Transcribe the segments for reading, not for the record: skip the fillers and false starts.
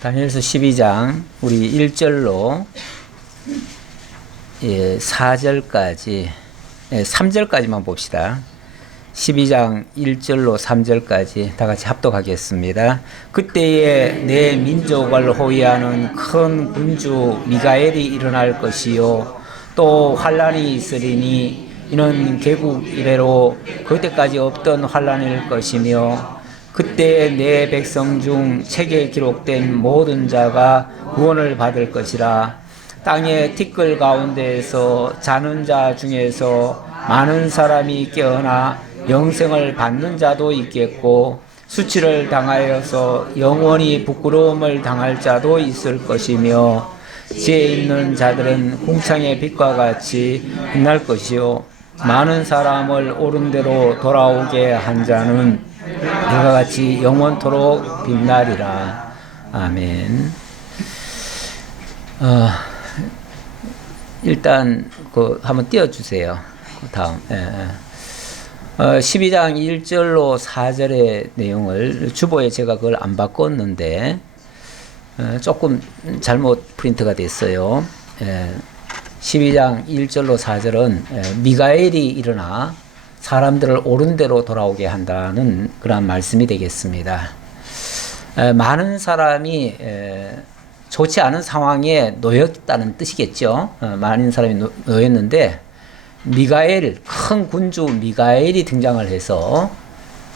다니엘서 12장 우리 1절로 4절까지 3절까지만 봅시다. 12장 1절로 3절까지 다 같이 합독하겠습니다. 그때에 내 민족을 호위하는 큰 군주 미가엘이 일어날 것이요 또 환란이 있으리니 이는 개국 이래로 그때까지 없던 환란일 것이며 그때 내 백성 중 책에 기록된 모든 자가 구원을 받을 것이라. 땅의 티끌 가운데에서 자는 자 중에서 많은 사람이 깨어나 영생을 받는 자도 있겠고 수치를 당하여서 영원히 부끄러움을 당할 자도 있을 것이며 지혜 있는 자들은 궁창의 빛과 같이 빛날 것이요 많은 사람을 옳은 대로 돌아오게 한 자는 이와 같이 영원토록 빛나리라. 아멘. 일단 한번 띄워주세요. 다음 12장 1절로 4절의 내용을 주보에 제가 그걸 안 바꿨는데 조금 잘못 프린트가 됐어요. 12장 1절로 4절은 미가엘이 일어나 사람들을 옳은 대로 돌아오게 한다는 그런 말씀이 되겠습니다. 많은 사람이 좋지 않은 상황에 놓였다는 뜻이겠죠. 많은 사람이 놓였는데 미가엘, 큰 군주 미가엘이 등장을 해서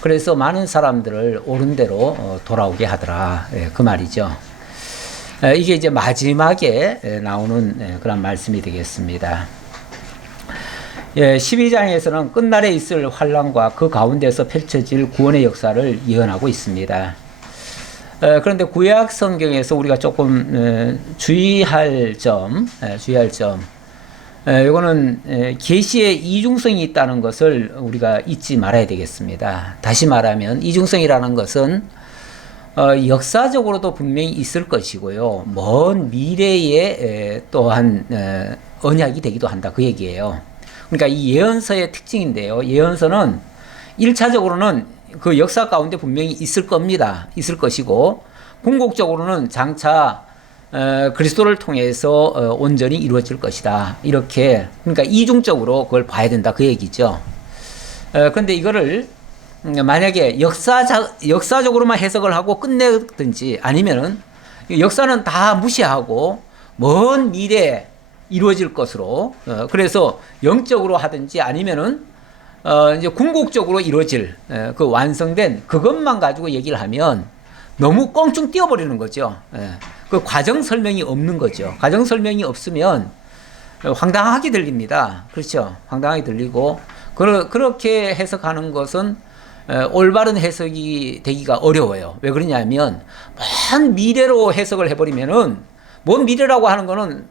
그래서 많은 사람들을 옳은 대로 돌아오게 하더라. 그 말이죠. 이게 이제 마지막에 나오는 그런 말씀이 되겠습니다. 12장에서는 끝날에 있을 환란과 그 가운데서 펼쳐질 구원의 역사를 예언하고 있습니다. 그런데 구약 성경에서 우리가 조금 주의할 점, 이거는 계시의 이중성이 있다는 것을 우리가 잊지 말아야 되겠습니다. 다시 말하면 이중성이라는 것은 역사적으로도 분명히 있을 것이고요. 먼 미래에 또한 언약이 되기도 한다. 그 얘기예요. 그러니까 이 예언서의 특징인데요. 예언서는 1차적으로는 그 역사 가운데 분명히 있을 겁니다. 있을 것이고 궁극적으로는 장차 그리스도를 통해서 온전히 이루어질 것이다. 이렇게 그러니까 이중적으로 그걸 봐야 된다. 그 얘기죠. 그런데 이거를 만약에 역사적으로만 해석을 하고 끝내든지 아니면은 역사는 다 무시하고 먼 미래에 이루어질 것으로 그래서 영적으로 하든지 아니면은 이제 궁극적으로 이루어질 그 완성된 그것만 가지고 얘기를 하면 너무 껑충 띄워버리는 거죠. 그 과정 설명이 없는 거죠. 과정 설명이 없으면 황당하게 들립니다. 그렇죠. 황당하게 들리고 그렇게 해석하는 것은 올바른 해석이 되기가 어려워요. 왜 그러냐면 먼 미래로 해석을 해버리면은 먼 미래라고 하는 거는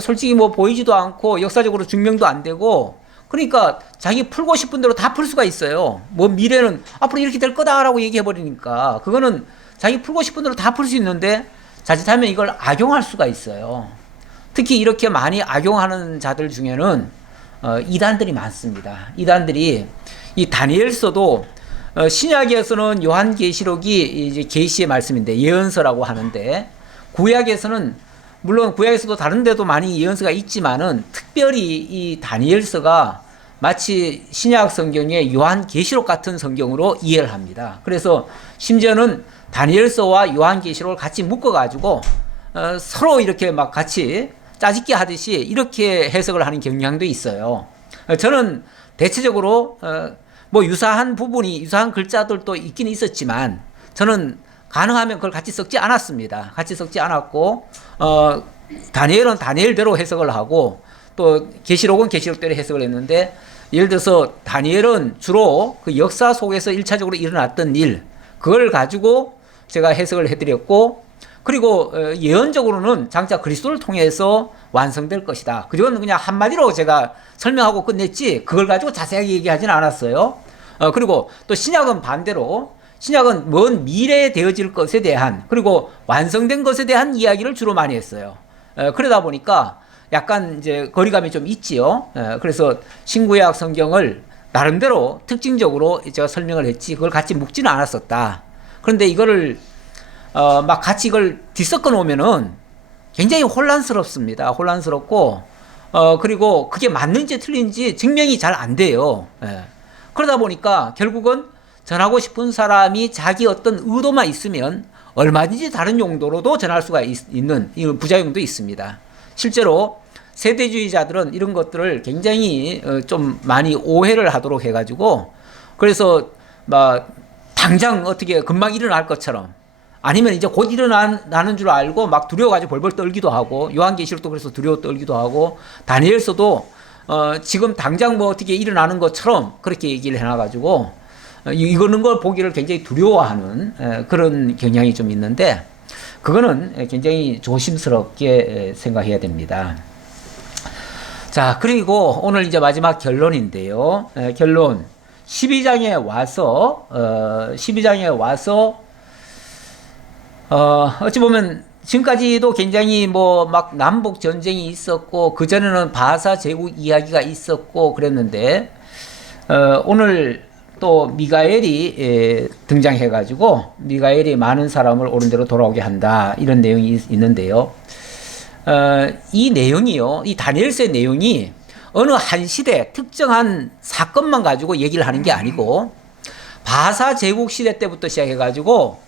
솔직히 뭐 보이지도 않고 역사적으로 증명도 안 되고 그러니까 자기 풀고 싶은 대로 다 풀 수가 있어요. 뭐 미래는 앞으로 이렇게 될 거다라고 얘기해 버리니까 그거는 자기 풀고 싶은 대로 다 풀 수 있는데 자칫하면 이걸 악용할 수가 있어요. 특히 이렇게 많이 악용하는 자들 중에는 이단들이 많습니다. 이단들이 이 다니엘서도 신약에서는 요한계시록이 이제 계시의 말씀인데 예언서라고 하는데 구약에서는 물론 구약에서도 다른 데도 많이 예언서가 있지만은 특별히 이 다니엘서가 마치 신약 성경의 요한계시록 같은 성경으로 이해를 합니다. 그래서 심지어는 다니엘서와 요한계시록을 같이 묶어가지고 서로 이렇게 막 같이 짜집기 하듯이 이렇게 해석을 하는 경향도 있어요. 저는 대체적으로 뭐 유사한 부분이 유사한 글자들도 있긴 있었지만 저는 가능하면 그걸 같이 섞지 않았습니다. 같이 섞지 않았고 다니엘은 다니엘대로 해석을 하고 또 계시록은 계시록대로 해석을 했는데 예를 들어서 다니엘은 주로 그 역사 속에서 1차적으로 일어났던 일 그걸 가지고 제가 해석을 해드렸고 그리고 예언적으로는 장차 그리스도를 통해서 완성될 것이다. 그건 그냥 한마디로 제가 설명하고 끝냈지 그걸 가지고 자세하게 얘기하지는 않았어요. 그리고 또 신약은 반대로 신약은 먼 미래에 되어질 것에 대한 그리고 완성된 것에 대한 이야기를 주로 많이 했어요. 그러다 보니까 약간 이제 거리감이 좀 있지요. 그래서 신구약 성경을 나름대로 특징적으로 제가 설명을 했지 그걸 같이 묶지는 않았었다. 그런데 이거를 막 같이 이걸 뒤섞어 놓으면은 굉장히 혼란스럽습니다. 혼란스럽고, 그리고 그게 맞는지 틀린지 증명이 잘 안 돼요. 예. 그러다 보니까 결국은 전하고 싶은 사람이 자기 어떤 의도만 있으면 얼마든지 다른 용도로도 전할 수가 있는 부작용도 있습니다. 실제로 세대주의자들은 이런 것들을 굉장히 좀 많이 오해를 하도록 해가지고, 그래서 막 당장 어떻게 금방 일어날 것처럼, 아니면 이제 곧 일어나는 줄 알고 막 두려워가지고 벌벌 떨기도 하고, 요한계시록도 그래서 두려워 떨기도 하고, 다니엘서도 지금 당장 뭐 어떻게 일어나는 것처럼 그렇게 얘기를 해놔가지고 이거는 걸 보기를 굉장히 두려워하는 그런 경향이 좀 있는데, 그거는 굉장히 조심스럽게 생각해야 됩니다. 자, 그리고 오늘 이제 마지막 결론인데요. 결론. 12장에 와서 어찌 보면 지금까지도 굉장히 뭐 막 남북 전쟁이 있었고, 그전에는 바사 제국 이야기가 있었고 그랬는데, 오늘 또 미가엘이 등장해가지고 미가엘이 많은 사람을 옳은 대로 돌아오게 한다, 이런 내용이 있는데요. 이 내용이요, 이 다니엘서의 내용이 어느 한 시대 특정한 사건만 가지고 얘기를 하는 게 아니고, 바사 제국 시대 때부터 시작해가지고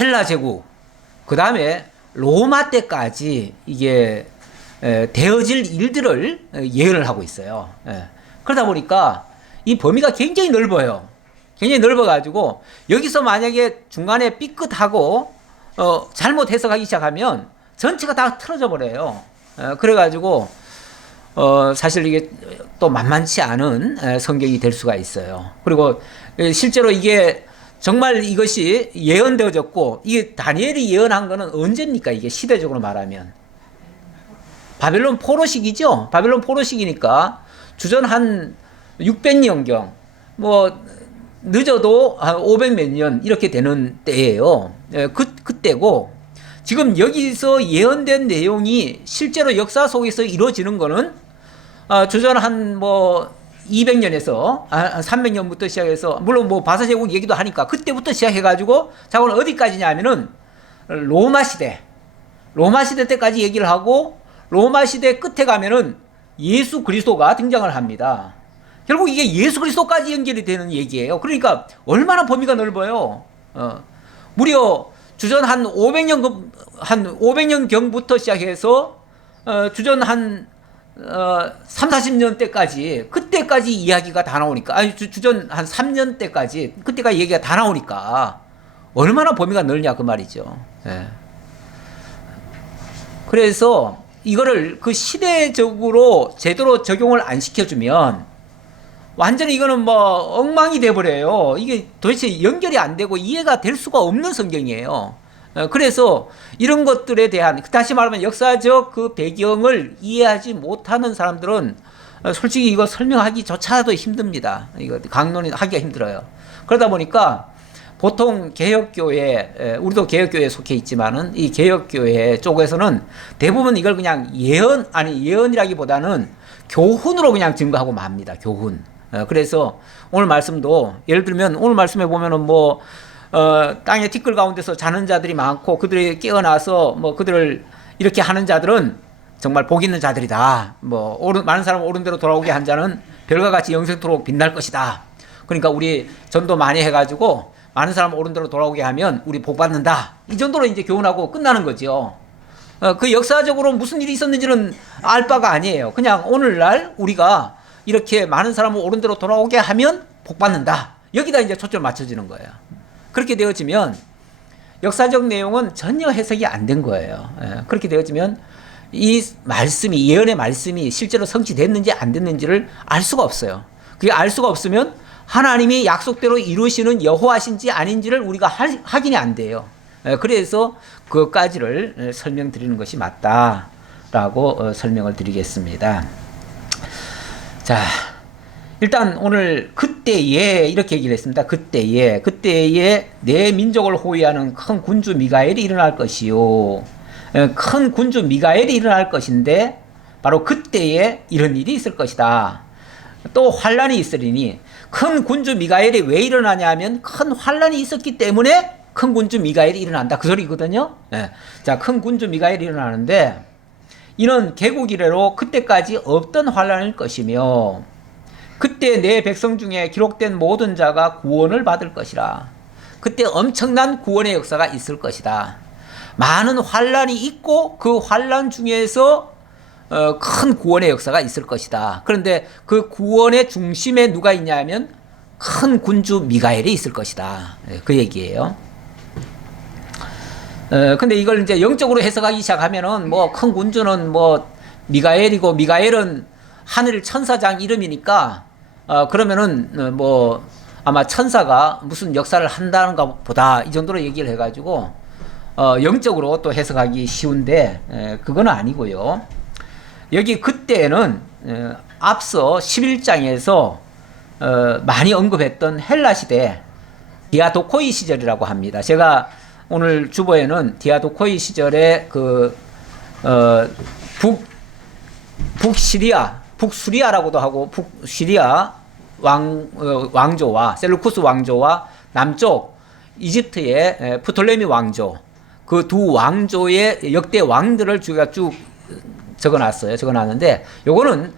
헬라 제국, 그 다음에 로마 때까지 이게 되어질 일들을 예언을 하고 있어요. 그러다 보니까 이 범위가 굉장히 넓어요. 굉장히 넓어가지고 여기서 만약에 중간에 삐끗하고 잘못 해석하기 시작하면 전체가 다 틀어져 버려요. 그래가지고 사실 이게 또 만만치 않은 성경이 될 수가 있어요. 그리고 실제로 이게 정말 이것이 예언되어졌고, 이게 다니엘이 예언한 거는 언제입니까? 이게 시대적으로 말하면 바벨론 포로 시기죠. 바벨론 포로 시기니까 주전 한 600년경, 뭐 늦어도 한 500 몇 년 이렇게 되는 때예요. 그때고, 지금 여기서 예언된 내용이 실제로 역사 속에서 이루어지는 거는 주전 한 뭐 200년에서 한 300년부터 시작해서, 물론 뭐 바사 제국 얘기도 하니까 그때부터 시작해가지고, 자, 오늘 어디까지냐면은 로마 시대 때까지 얘기를 하고, 로마 시대 끝에 가면은 예수 그리스도가 등장을 합니다. 결국 이게 예수 그리스도까지 연결이 되는 얘기예요. 그러니까 얼마나 범위가 넓어요. 무려 주전 한 500년 경부터 시작해서 주전 한 3, 40년 때까지, 그때까지 이야기가 다 나오니까, 아니 주전 한 3년 때까지 그때가 얘기가 다 나오니까 얼마나 범위가 넓냐 그 말이죠. 그래서 이거를 그 시대적으로 제대로 적용을 안 시켜주면 완전히 이거는 뭐 엉망이 돼버려요. 이게 도대체 연결이 안 되고 이해가 될 수가 없는 성경이에요. 그래서 이런 것들에 대한, 다시 말하면 역사적 그 배경을 이해하지 못하는 사람들은 솔직히 이거 설명하기조차도 힘듭니다. 이거 강론하기가 힘들어요. 그러다 보니까 보통 개혁교회, 우리도 개혁교회에 속해 있지만은 이 개혁교회 쪽에서는 대부분 이걸 그냥 예언이라기보다는 교훈으로 그냥 증거하고 맙니다. 교훈. 그래서 오늘 말씀도, 예를 들면 오늘 말씀에 보면은 뭐 땅의 티끌 가운데서 자는 자들이 많고 그들이 깨어나서 뭐 그들을 이렇게 하는 자들은 정말 복 있는 자들이다. 뭐 많은 사람 옳은 대로 돌아오게 한 자는 별과 같이 영생토록 빛날 것이다. 그러니까 우리 전도 많이 해가지고 많은 사람 옳은 대로 돌아오게 하면 우리 복 받는다. 이 정도로 이제 교훈하고 끝나는 거죠. 그 역사적으로 무슨 일이 있었는지는 알 바가 아니에요. 그냥 오늘날 우리가 이렇게 많은 사람을 옳은 대로 돌아오게 하면 복 받는다. 여기다 이제 초점을 맞춰지는 거예요. 그렇게 되어지면 역사적 내용은 전혀 해석이 안 된 거예요. 그렇게 되어지면 이 말씀이, 예언의 말씀이 실제로 성취됐는지 안 됐는지를 알 수가 없어요. 그게 알 수가 없으면 하나님이 약속대로 이루시는 여호와신지 아닌지를 우리가 확인이 안 돼요. 그래서 그것까지를 설명드리는 것이 맞다라고 설명을 드리겠습니다. 자, 일단 오늘 그때에 이렇게 얘기를 했습니다. 그때에 내 민족을 호위하는 큰 군주 미가엘이 일어날 것이요. 큰 군주 미가엘이 일어날 것인데 바로 그때에 이런 일이 있을 것이다. 또 환란이 있으리니, 큰 군주 미가엘이 왜 일어나냐 하면 큰 환란이 있었기 때문에 큰 군주 미가엘이 일어난다. 그 소리거든요. 예. 자, 큰 군주 미가엘이 일어나는데 이는 개국 이래로 그때까지 없던 환란일 것이며 그때 내 백성 중에 기록된 모든 자가 구원을 받을 것이라. 그때 엄청난 구원의 역사가 있을 것이다. 많은 환란이 있고 그 환란 중에서 큰 구원의 역사가 있을 것이다. 그런데 그 구원의 중심에 누가 있냐면 큰 군주 미가엘이 있을 것이다. 그 얘기예요. 근데 이걸 이제 영적으로 해석하기 시작하면은 뭐 큰 군주는 뭐 미가엘이고 미가엘은 하늘 천사장 이름이니까 그러면은 뭐 아마 천사가 무슨 역사를 한다는가 보다 이 정도로 얘기를 해가지고 영적으로 또 해석하기 쉬운데 그건 아니고요. 여기 그때는 앞서 11장에서 많이 언급했던 헬라 시대 디아도코이 시절이라고 합니다. 제가 오늘 주보에는 디아도코이 시절에 그 북수리아라고도 하고 북시리아 왕조와 셀루쿠스 왕조와 남쪽 이집트의 프톨레미 왕조 그 두 왕조의 역대 왕들을 저희가 쭉 적어놨어요. 적어놨는데 요거는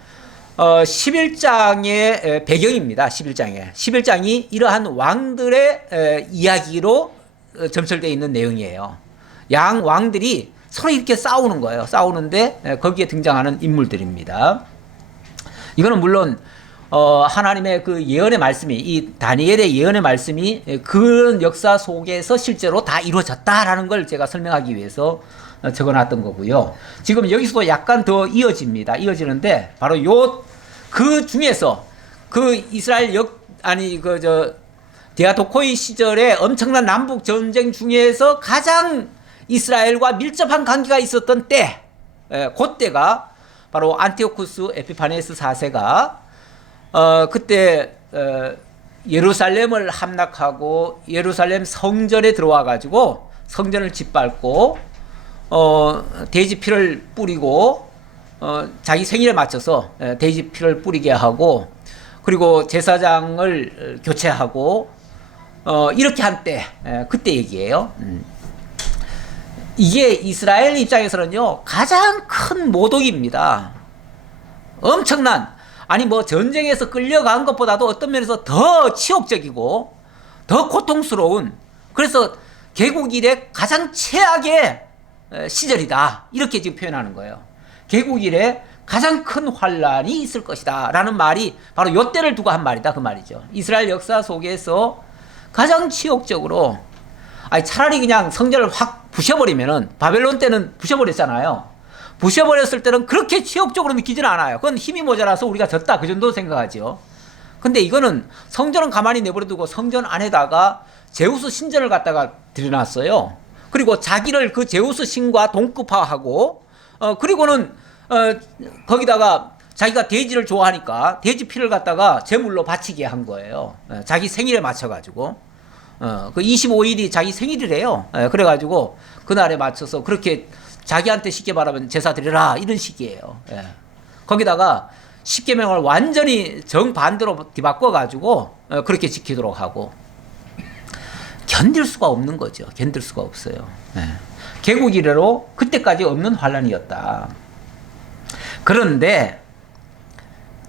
11장의 배경입니다. 11장이 이러한 왕들의 이야기로 점철되어 있는 내용이에요. 양 왕들이 서로 이렇게 싸우는 거예요. 싸우는데 거기에 등장하는 인물들입니다. 이거는 물론 하나님의 그 예언의 말씀이 이 다니엘의 예언의 말씀이 그런 역사 속에서 실제로 다 이루어졌다라는 걸 제가 설명하기 위해서 적어놨던 거고요. 지금 여기서도 약간 더 이어지는데 바로 그 중에서 그 이스라엘 디아도코이 시절에 엄청난 남북 전쟁 중에서 가장 이스라엘과 밀접한 관계가 있었던 때, 그때가 바로 안티오쿠스 에피파네스 4세가 그때 예루살렘을 함락하고 예루살렘 성전에 들어와 가지고 성전을 짓밟고 돼지 피를 뿌리고 자기 생일에 맞춰서 돼지 피를 뿌리게 하고 그리고 제사장을 교체하고 이렇게 한 때 그때 얘기예요. 이게 이스라엘 입장에서는요 가장 큰 모독입니다. 엄청난 아니 뭐 전쟁에서 끌려간 것보다도 어떤 면에서 더 치욕적이고 더 고통스러운 그래서 개국 이래 가장 최악의 시절이다 이렇게 지금 표현하는 거예요. 개국 이래 가장 큰 환란이 있을 것이다 라는 말이 바로 요때를 두고 한 말이다 그 말이죠. 이스라엘 역사 속에서 가장 치욕적으로 아니 차라리 그냥 성전을 확 부셔버리면은 바벨론 때는 부셔버렸잖아요. 부셔버렸을 때는 그렇게 치욕적으로 느끼지는 않아요. 그건 힘이 모자라서 우리가 졌다 그 정도 생각하죠. 근데 이거는 성전은 가만히 내버려두고 성전 안에다가 제우스 신전을 갖다가 들여놨어요. 그리고 자기를 그 제우스 신과 동급화하고 그리고는 거기다가 자기가 돼지를 좋아하니까 돼지 피를 갖다가 제물로 바치게 한 거예요. 자기 생일에 맞춰가지고 그 25일이 자기 생일이래요. 그래가지고 그날에 맞춰서 그렇게 자기한테 쉽게 말하면 제사 드려라 이런 식이에요. 거기다가 십계명을 완전히 정반대로 뒤바꿔가지고 그렇게 지키도록 하고 견딜 수가 없는 거죠. 견딜 수가 없어요. 개국 이래로 그때까지 없는 환란이었다. 그런데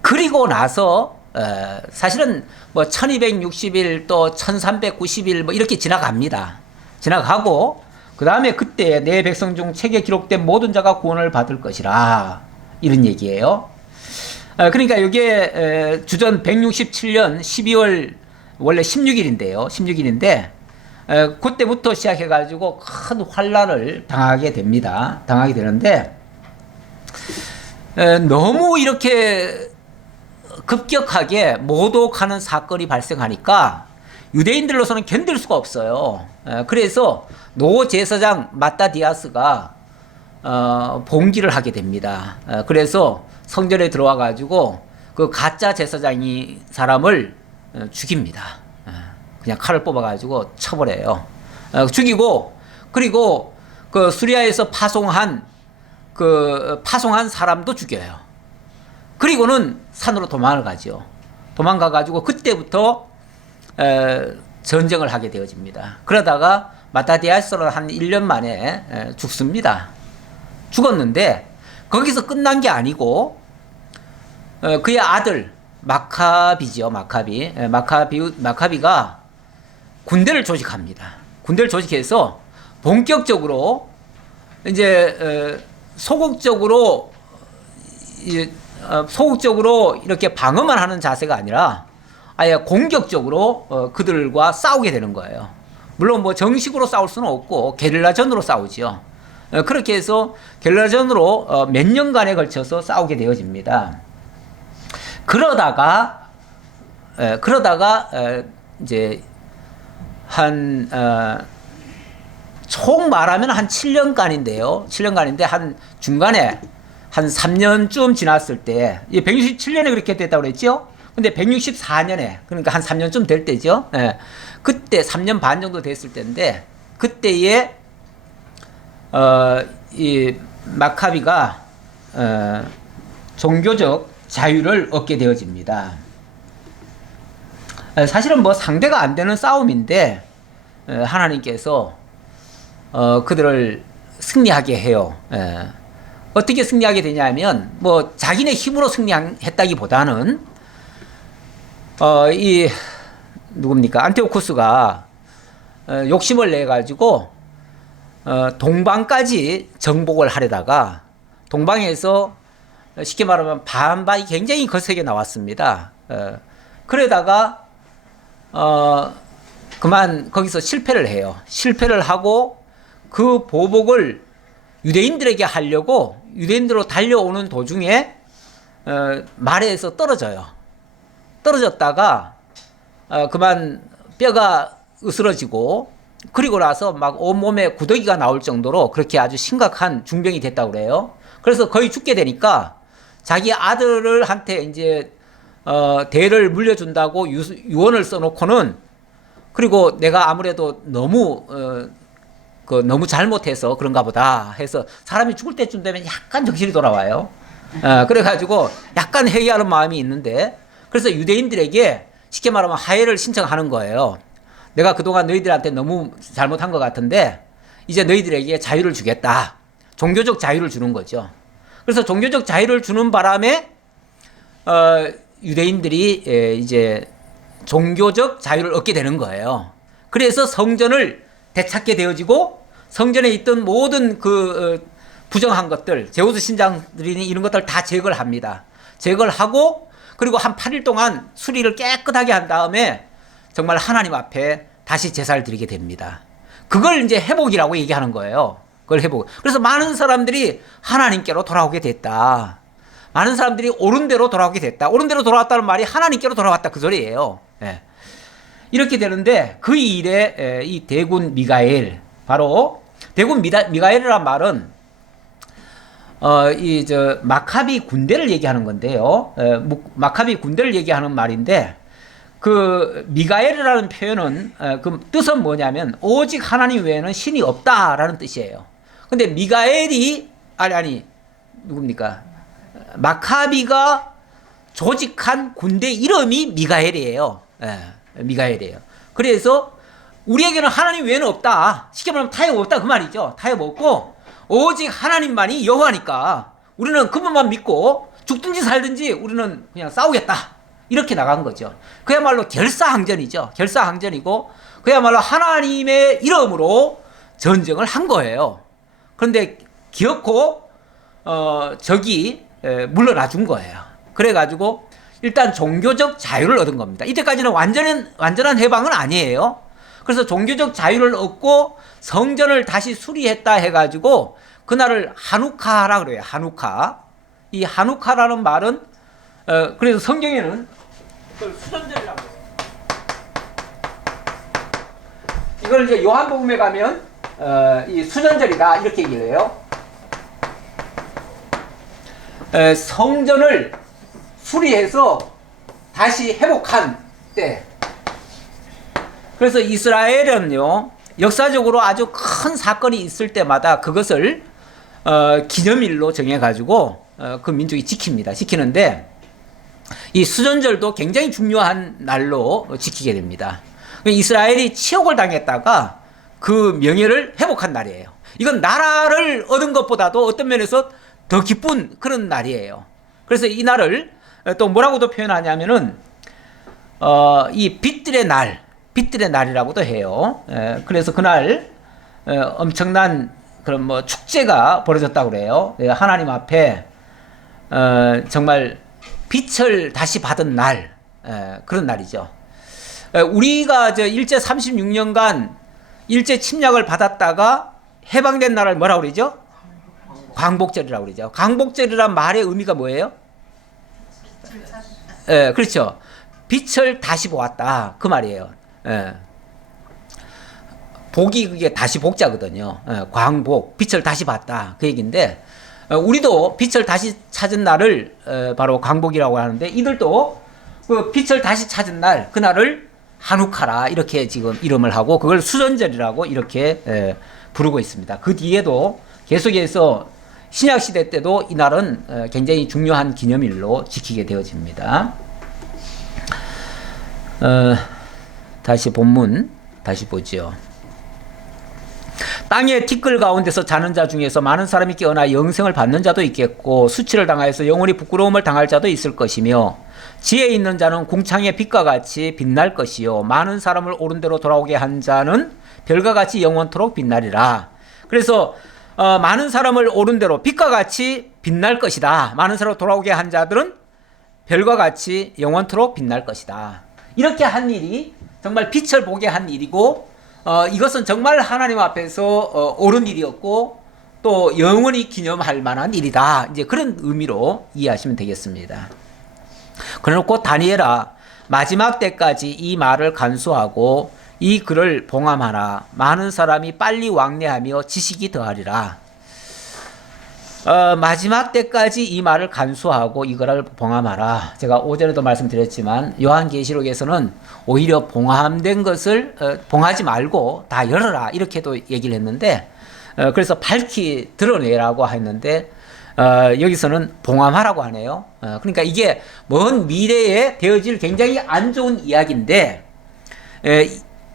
그리고 나서 사실은 뭐 1260일 또 1390일 뭐 이렇게 지나갑니다. 지나가고 그 다음에 그때 내 백성 중 책에 기록된 모든 자가 구원을 받을 것이라 이런 얘기예요. 그러니까 이게 주전 167년 12월 원래 16일인데요. 16일인데 그때부터 시작해가지고 큰 환란을 당하게 됩니다. 당하게 되는데 너무 이렇게 급격하게 모독하는 사건이 발생하니까 유대인들로서는 견딜 수가 없어요. 그래서 노 제사장 마따디아스가 봉기를 하게 됩니다. 그래서 성전에 들어와 가지고 그 가짜 제사장이 사람을 죽입니다. 그냥 칼을 뽑아 가지고 쳐버려요. 죽이고 그리고 그 수리아에서 파송한 사람도 죽여요. 그리고는 산으로 도망을 가죠. 도망가 가지고 그때부터 전쟁을 하게 되어집니다. 그러다가 마타디아스는 한 1년 만에 죽습니다. 죽었는데 거기서 끝난 게 아니고 그의 아들 마카비죠. 마카비가 군대를 조직합니다. 군대를 조직해서 본격적으로 이제 소극적으로 이렇게 방어만 하는 자세가 아니라 아예 공격적으로 그들과 싸우게 되는 거예요. 물론 뭐 정식으로 싸울 수는 없고 게릴라전으로 싸우죠. 그렇게 해서 게릴라전으로 몇 년간에 걸쳐서 싸우게 되어집니다. 그러다가 이제 총 말하면 한 7년간인데요. 7년간인데 한 중간에 한 3년쯤 지났을 때, 167년에 그렇게 됐다고 그랬죠? 근데 164년에, 그러니까 한 3년쯤 될 때죠. 예. 그때 3년 반 정도 됐을 때인데, 그때에, 이 마카비가, 종교적 자유를 얻게 되어집니다. 사실은 뭐 상대가 안 되는 싸움인데, 하나님께서, 그들을 승리하게 해요. 예. 어떻게 승리하게 되냐면, 뭐, 자기네 힘으로 승리했다기보다는, 누굽니까? 안티오쿠스가, 욕심을 내가지고, 동방까지 정복을 하려다가, 동방에서 쉽게 말하면 반발이 굉장히 거세게 나왔습니다. 그러다가, 그만 거기서 실패를 해요. 실패를 하고, 그 보복을 유대인들에게 하려고 유대인들로 달려오는 도중에 말에서 떨어져요. 떨어졌다가 그만 뼈가 으스러지고 그리고 나서 막 온몸에 구더기가 나올 정도로 그렇게 아주 심각한 중병이 됐다고 그래요. 그래서 거의 죽게 되니까 자기 아들을 한테 이제 대를 물려준다고 유언을 써놓고는, 그리고 내가 아무래도 너무 너무 잘못해서 그런가 보다 해서 사람이 죽을 때쯤 되면 약간 정신이 돌아와요. 그래가지고 약간 회개하는 마음이 있는데, 그래서 유대인들에게 쉽게 말하면 하해를 신청하는 거예요. 내가 그동안 너희들한테 너무 잘못한 것 같은데 이제 너희들에게 자유를 주겠다. 종교적 자유를 주는 거죠. 그래서 종교적 자유를 주는 바람에 유대인들이 이제 종교적 자유를 얻게 되는 거예요. 그래서 성전을 되찾게 되어지고 성전에 있던 모든 부정한 것들, 제우스 신장들이 이런 것들 다 제거를 합니다. 제거를 하고 그리고 한 8일 동안 수리를 깨끗하게 한 다음에 정말 하나님 앞에 다시 제사를 드리게 됩니다. 그걸 이제 회복이라고 얘기하는 거예요. 그걸 회복. 그래서 많은 사람들이 하나님께로 돌아오게 됐다. 많은 사람들이 옳은 대로 돌아오게 됐다. 옳은 대로 돌아왔다는 말이 하나님께로 돌아왔다, 그 소리예요. 예. 이렇게 되는데 그 일에 이 대군 미가엘, 바로 대군 미가엘이란 말은 마카비 군대를 얘기하는 건데요. 마카비 군대를 얘기하는 말인데, 그 미가엘이라는 표현은 그 뜻은 뭐냐면 오직 하나님 외에는 신이 없다라는 뜻이에요. 근데 미가엘이 누굽니까? 마카비가 조직한 군대 이름이 미가엘이에요. 미가엘이에요. 그래서 우리에게는 하나님 외에는 없다. 쉽게 말하면 타협 없다, 그 말이죠. 타협 없고 오직 하나님만이 여호와니까 우리는 그분만 믿고 죽든지 살든지 우리는 그냥 싸우겠다, 이렇게 나간 거죠. 그야말로 결사항전이죠. 결사항전이고 그야말로 하나님의 이름으로 전쟁을 한 거예요. 그런데 기어코 적이 물러나 준 거예요. 그래가지고 일단 종교적 자유를 얻은 겁니다. 이때까지는 완전한 해방은 아니에요. 그래서 종교적 자유를 얻고 성전을 다시 수리했다 해가지고 그날을 하누카라 그래요. 하누카. 이 하누카라는 말은 그래서 성경에는 그걸 수전절이라고 해요. 이걸 이제 요한복음에 가면 이 수전절이다, 이렇게 얘기를 해요. 성전을 수리해서 다시 회복한 때. 그래서 이스라엘은요, 역사적으로 아주 큰 사건이 있을 때마다 그것을 기념일로 정해가지고 그 민족이 지키는데 이 수전절도 굉장히 중요한 날로 지키게 됩니다. 이스라엘이 치욕을 당했다가 그 명예를 회복한 날이에요. 이건 나라를 얻은 것보다도 어떤 면에서 더 기쁜 그런 날이에요. 그래서 이 날을 또 뭐라고도 표현하냐면은 이 빛들의 날, 빛들의 날이라고도 해요. 그래서 그날 엄청난 그런 뭐 축제가 벌어졌다고 그래요. 하나님 앞에 정말 빛을 다시 받은 날, 그런 날이죠. 우리가 일제 36년간 일제 침략을 받았다가 해방된 날을 뭐라고 그러죠? 광복절이라고 그러죠. 광복절이란 말의 의미가 뭐예요? 그렇죠. 빛을 다시 보았다. 그 말이에요. 복이 그게 다시 복자거든요. 광복, 빛을 다시 봤다. 그 얘기인데, 우리도 빛을 다시 찾은 날을 바로 광복이라고 하는데, 이들도 그 빛을 다시 찾은 날, 그날을 한우카라 이렇게 지금 이름을 하고, 그걸 수전절이라고 이렇게 부르고 있습니다. 그 뒤에도 계속해서 신약 시대 때도 이 날은 굉장히 중요한 기념일로 지키게 되어집니다. 다시 본문 다시 보죠. 땅의 티끌 가운데서 자는 자 중에서 많은 사람이 깨어나 영생을 받는 자도 있겠고 수치를 당하여서 영원히 부끄러움을 당할 자도 있을 것이며 지혜 있는 자는 궁창의 빛과 같이 빛날 것이요 많은 사람을 옳은 대로 돌아오게 한 자는 별과 같이 영원토록 빛나리라. 그래서 많은 사람을 옳은 대로 빛과 같이 빛날 것이다. 많은 사람을 돌아오게 한 자들은 별과 같이 영원토록 빛날 것이다. 이렇게 한 일이 정말 빛을 보게 한 일이고 이것은 정말 하나님 앞에서 옳은 일이었고 또 영원히 기념할 만한 일이다. 이제 그런 의미로 이해하시면 되겠습니다. 그래놓고 다니엘아 마지막 때까지 이 말을 간수하고 이 글을 봉함하라. 많은 사람이 빨리 왕래하며 지식이 더하리라. 마지막 때까지 이 말을 간수하고 이거를 봉함하라. 제가 오전에도 말씀드렸지만 요한계시록에서는 오히려 봉함된 것을 봉하지 말고 다 열어라 이렇게도 얘기를 했는데 그래서 밝히 드러내라고 했는데 여기서는 봉함하라고 하네요. 그러니까 이게 먼 미래에 되어질 굉장히 안 좋은 이야기인데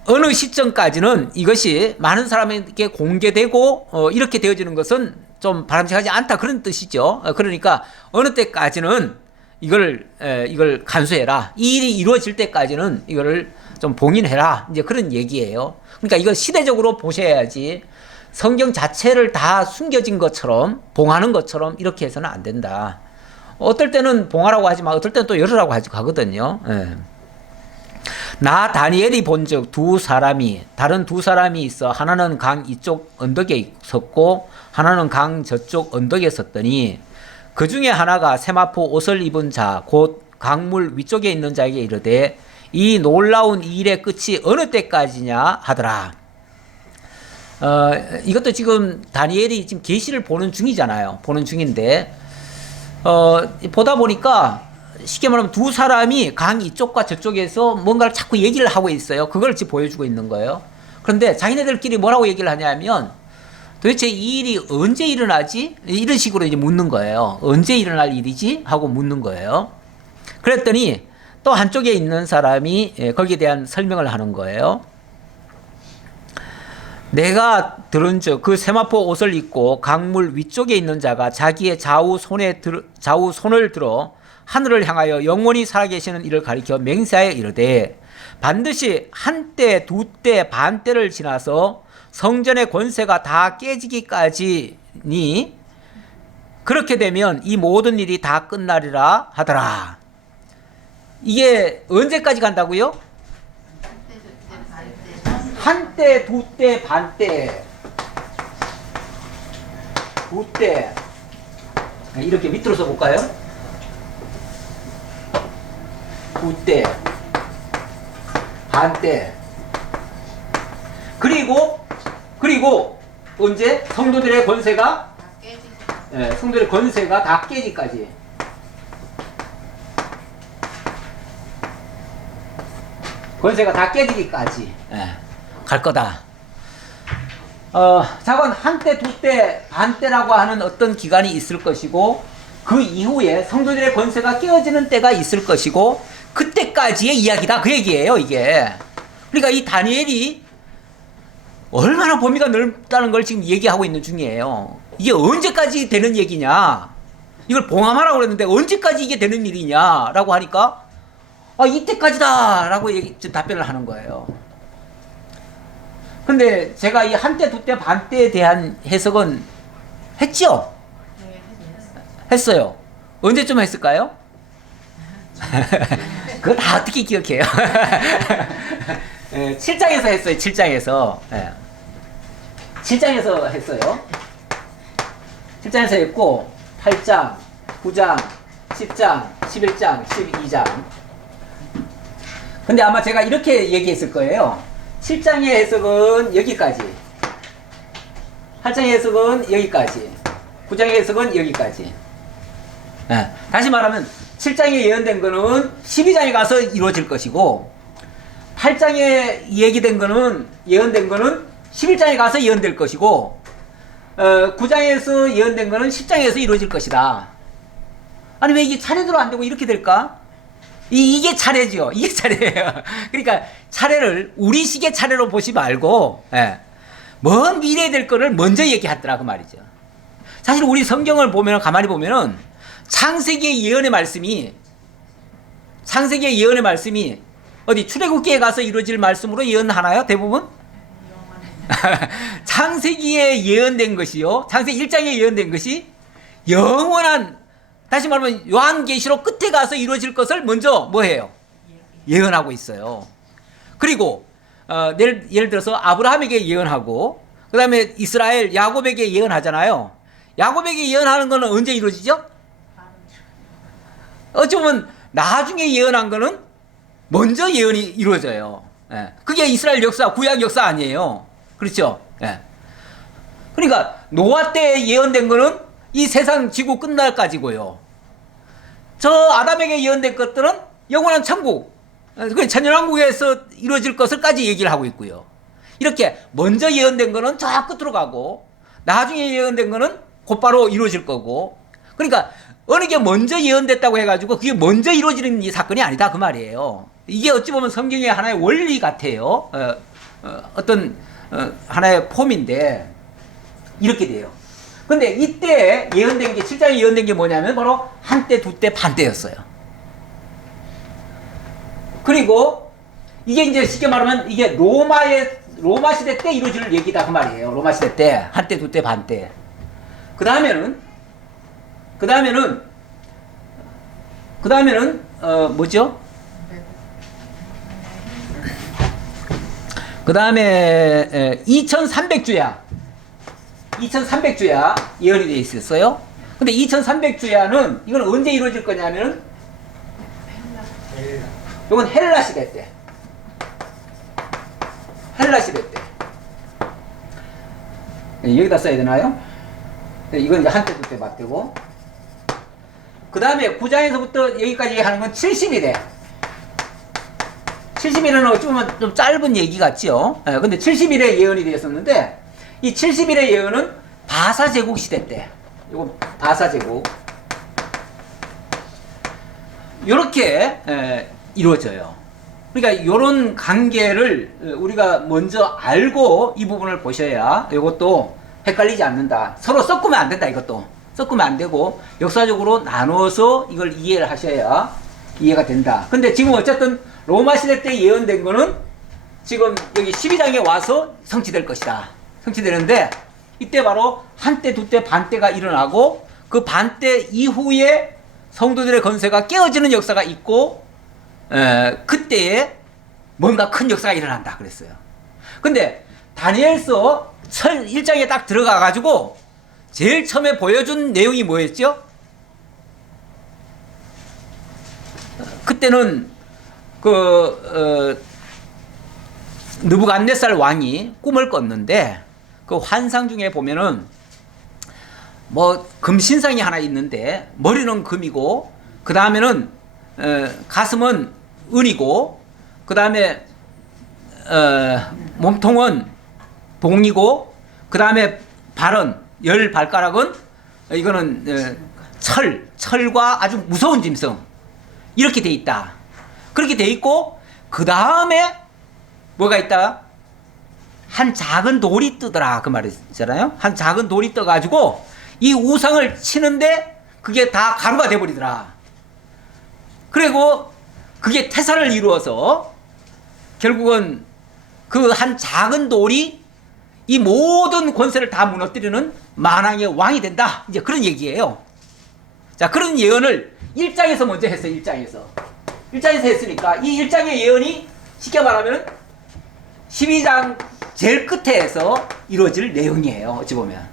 어느 시점까지는 이것이 많은 사람에게 공개되고 이렇게 되어지는 것은 좀 바람직하지 않다 그런 뜻이죠. 그러니까 어느 때까지는 이걸 간수해라. 이 일이 이루어질 때까지는 이거를 좀 봉인해라. 이제 그런 얘기예요. 그러니까 이걸 시대적으로 보셔야지 성경 자체를 다 숨겨진 것처럼 봉하는 것처럼 이렇게 해서는 안 된다. 어떨 때는 봉하라고 하지만 어떨 때는 또 열으라고 하거든요. 나 다니엘이 본즉 다른 두 사람이 있어 하나는 강 이쪽 언덕에 섰고 하나는 강 저쪽 언덕에 섰더니 그 중에 하나가 세마포 옷을 입은 자 곧 강물 위쪽에 있는 자에게 이르되 이 놀라운 일의 끝이 어느 때까지냐 하더라. 이것도 지금 다니엘이 지금 계시를 보는 중이잖아요. 보는 중인데 보다 보니까 쉽게 말하면 두 사람이 강 이쪽과 저쪽에서 뭔가를 자꾸 얘기를 하고 있어요. 그걸 지금 보여주고 있는 거예요. 그런데 자기네들끼리 뭐라고 얘기를 하냐면 도대체 이 일이 언제 일어나지? 이런 식으로 이제 묻는 거예요. 언제 일어날 일이지? 하고 묻는 거예요. 그랬더니 또 한쪽에 있는 사람이 거기에 대한 설명을 하는 거예요. 내가 들은즉 그 세마포 옷을 입고 강물 위쪽에 있는 자가 자기의 좌우 손을 들어 하늘을 향하여 영원히 살아계시는 이를 가리켜 맹세하여 이르되 반드시 한때 두때 반때를 지나서 성전의 권세가 다 깨지기까지니 그렇게 되면 이 모든 일이 다 끝나리라 하더라. 이게 언제까지 간다고요? 한때 두때 반때 두때 이렇게 밑으로 써볼까요? 두때 반때 그리고 언제? 성도들의 권세가 성도들의 권세가 다 깨지까지. 권세가 다 깨지기까지 갈 거다. 자건 한때, 두때, 반때라고 하는 어떤 기간이 있을 것이고 그 이후에 성도들의 권세가 깨어지는 때가 있을 것이고 그때까지의 이야기다 그 얘기예요 이게. 그러니까 이 다니엘이 얼마나 범위가 넓다는 걸 지금 얘기하고 있는 중이에요. 이게 언제까지 되는 얘기냐? 이걸 봉함하라고 그랬는데 언제까지 이게 되는 일이냐라고 하니까 이때까지다라고 답변을 하는 거예요. 근데 제가 이 한때, 두때, 반때에 대한 해석은 했죠? 했어요. 언제쯤 했을까요? 그거 다 어떻게 기억해요? 7장에서 했어요. 7장에서. 7장에서 했어요. 7장에서 했고 8장, 9장, 10장, 11장, 12장. 근데 아마 제가 이렇게 얘기했을 거예요. 7장의 해석은 여기까지, 8장의 해석은 여기까지, 9장의 해석은 여기까지. 다시 말하면 7장에 예언된 거는 12장에 가서 이루어질 것이고 8장에 얘기된 거는 예언된 거는 11장에 가서 예언될 것이고 9장에서 예언된 거는 10장에서 이루어질 것이다. 아니 왜 이게 차례대로 안 되고 이렇게 될까? 이게 차례죠. 이게 차례예요. 그러니까 차례를 우리식의 차례로 보지 말고 먼 미래에 될 거를 먼저 얘기하더라 그 말이죠. 사실 우리 성경을 보면 가만히 보면은 창세기의 예언의 말씀이 어디 출애굽기에 가서 이루어질 말씀으로 예언하나요? 대부분? 창세기에 예언된 것이요. 창세기 1장에 예언된 것이 영원한, 다시 말하면 요한계시록 끝에 가서 이루어질 것을 먼저 뭐해요? 예언하고 있어요. 그리고 예를 들어서 아브라함에게 예언하고 그 다음에 이스라엘 야곱에게 예언하잖아요. 야곱에게 예언하는 거는 언제 이루어지죠? 어찌 보면 나중에 예언한 거는 먼저 예언이 이루어져요. 그게 이스라엘 역사, 구약 역사 아니에요. 그렇죠? 그러니까 노아 때 예언된 거는 이 세상 지구 끝날까지고요. 저 아담에게 예언된 것들은 영원한 천국, 천년왕국에서 이루어질 것을까지 얘기를 하고 있고요. 이렇게 먼저 예언된 거는 저 끝으로 가고 나중에 예언된 거는 곧바로 이루어질 거고, 그러니까 어느 게 먼저 예언됐다고 해가지고 그게 먼저 이루어지는 이 사건이 아니다 그 말이에요. 이게 어찌 보면 성경의 하나의 원리 같아요. 어떤 하나의 폼인데 이렇게 돼요. 근데 이때 예언된 게 7장에 예언된 게 뭐냐면 바로 한때, 두때, 반때였어요. 그리고 이게 이제 쉽게 말하면 이게 로마 시대 때 이루어질 얘기다 그 말이에요. 로마 시대 때 한때, 두때, 반때. 그 다음에는 뭐죠? 그 다음에 2300주야 예언이 되어 있었어요. 근데 2300주야는 이건 언제 이루어질 거냐면은 이건 헬라 시대 때. 여기다 써야 되나요? 이건 이제 한때 두때 맞대고, 그 다음에 9장에서부터 여기까지 하는 건 70일에. 70일은 어쩌면 좀 짧은 얘기 같죠? 근데 70일에 예언이 되었었는데, 이 70일의 예언은 바사 제국 시대 때. 이거 바사 제국. 요렇게 이루어져요. 그러니까 요런 관계를 우리가 먼저 알고 이 부분을 보셔야 이것도 헷갈리지 않는다. 서로 섞으면 안 된다, 이것도. 섞으면 안 되고, 역사적으로 나눠서 이걸 이해를 하셔야 이해가 된다. 근데 지금 어쨌든 로마 시대 때 예언된 거는 지금 여기 12장에 와서 성취될 것이다. 성취되는데, 이때 바로 한때, 두때, 반때가 일어나고, 그 반때 이후에 성도들의 건세가 깨어지는 역사가 있고, 그때에 뭔가 큰 역사가 일어난다 그랬어요. 근데 다니엘서 1장에 딱 들어가가지고 제일 처음에 보여준 내용이 뭐였죠? 그때는 느부갓네살 왕이 꿈을 꿨는데 그 환상 중에 보면은 뭐 금신상이 하나 있는데 머리는 금이고 그 다음에는 가슴은 은이고 그 다음에 몸통은 동이고 그 다음에 발은 열 발가락은 이거는 철과 아주 무서운 짐승 이렇게 돼 있다. 그렇게 돼 있고 그 다음에 뭐가 있다? 한 작은 돌이 뜨더라 그 말이잖아요. 한 작은 돌이 떠가지고 이 우상을 치는데 그게 다 가루가 돼버리더라. 그리고 그게 태산을 이루어서 결국은 그 한 작은 돌이 이 모든 권세를 다 무너뜨리는 만왕의 왕이 된다. 이제 그런 얘기예요. 자, 그런 예언을 1장에서 먼저 했어요. 1장에서 했으니까 이 1장의 예언이 쉽게 말하면 12장 제일 끝에서 이루어질 내용이에요. 어찌 보면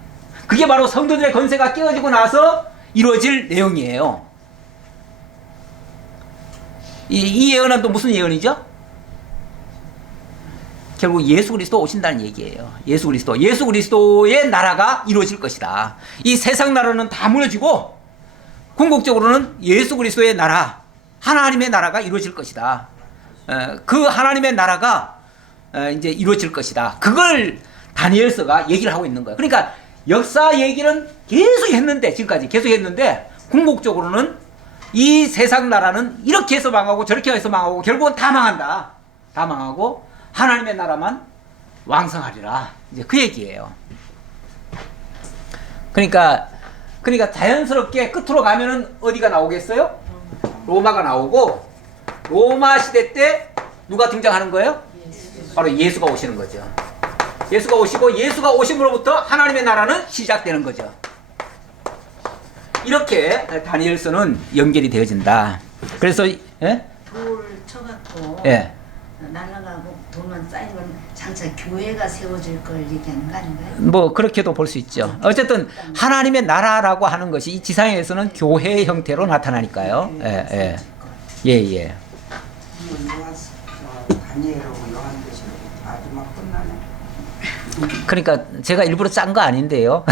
그게 바로 성도들의 권세가 깨어지고 나서 이루어질 내용이에요. 이 예언은 또 무슨 예언이죠? 결국 예수 그리스도 오신다는 얘기예요. 예수 그리스도의 나라가 이루어질 것이다. 이 세상 나라는 다 무너지고 궁극적으로는 예수 그리스도의 나라, 하나님의 나라가 이루어질 것이다. 그 하나님의 나라가 이제 이루어질 것이다. 그걸 다니엘서가 얘기를 하고 있는 거예요. 그러니까 역사 얘기는 계속 했는데, 지금까지 계속 했는데, 궁극적으로는 이 세상 나라는 이렇게 해서 망하고 저렇게 해서 망하고 결국은 다 망한다. 다 망하고 하나님의 나라만 왕성하리라. 이제 그 얘기예요. 그러니까 자연스럽게 끝으로 가면은 어디가 나오겠어요? 로마가 나오고, 로마 시대 때 누가 등장하는 거예요? 바로 예수가 오시는 거죠. 예수가 오시고, 예수가 오심으로부터 하나님의 나라는 시작되는 거죠. 이렇게 다니엘서는 연결이 되어진다. 그래서 예? 돌 쳐갖고 예. 날아가고 돌만 쌓이면 장차 교회가 세워질 걸 얘기하는 거 아닌가요? 뭐 그렇게도 볼 수 있죠. 어쨌든 하나님의 나라라고 하는 것이 이 지상에서는 교회의 형태로 나타나니까요. 예. 다니엘하고 요한계시록 마지막 끝나네. 그러니까 제가 일부러 짠 거 아닌데요.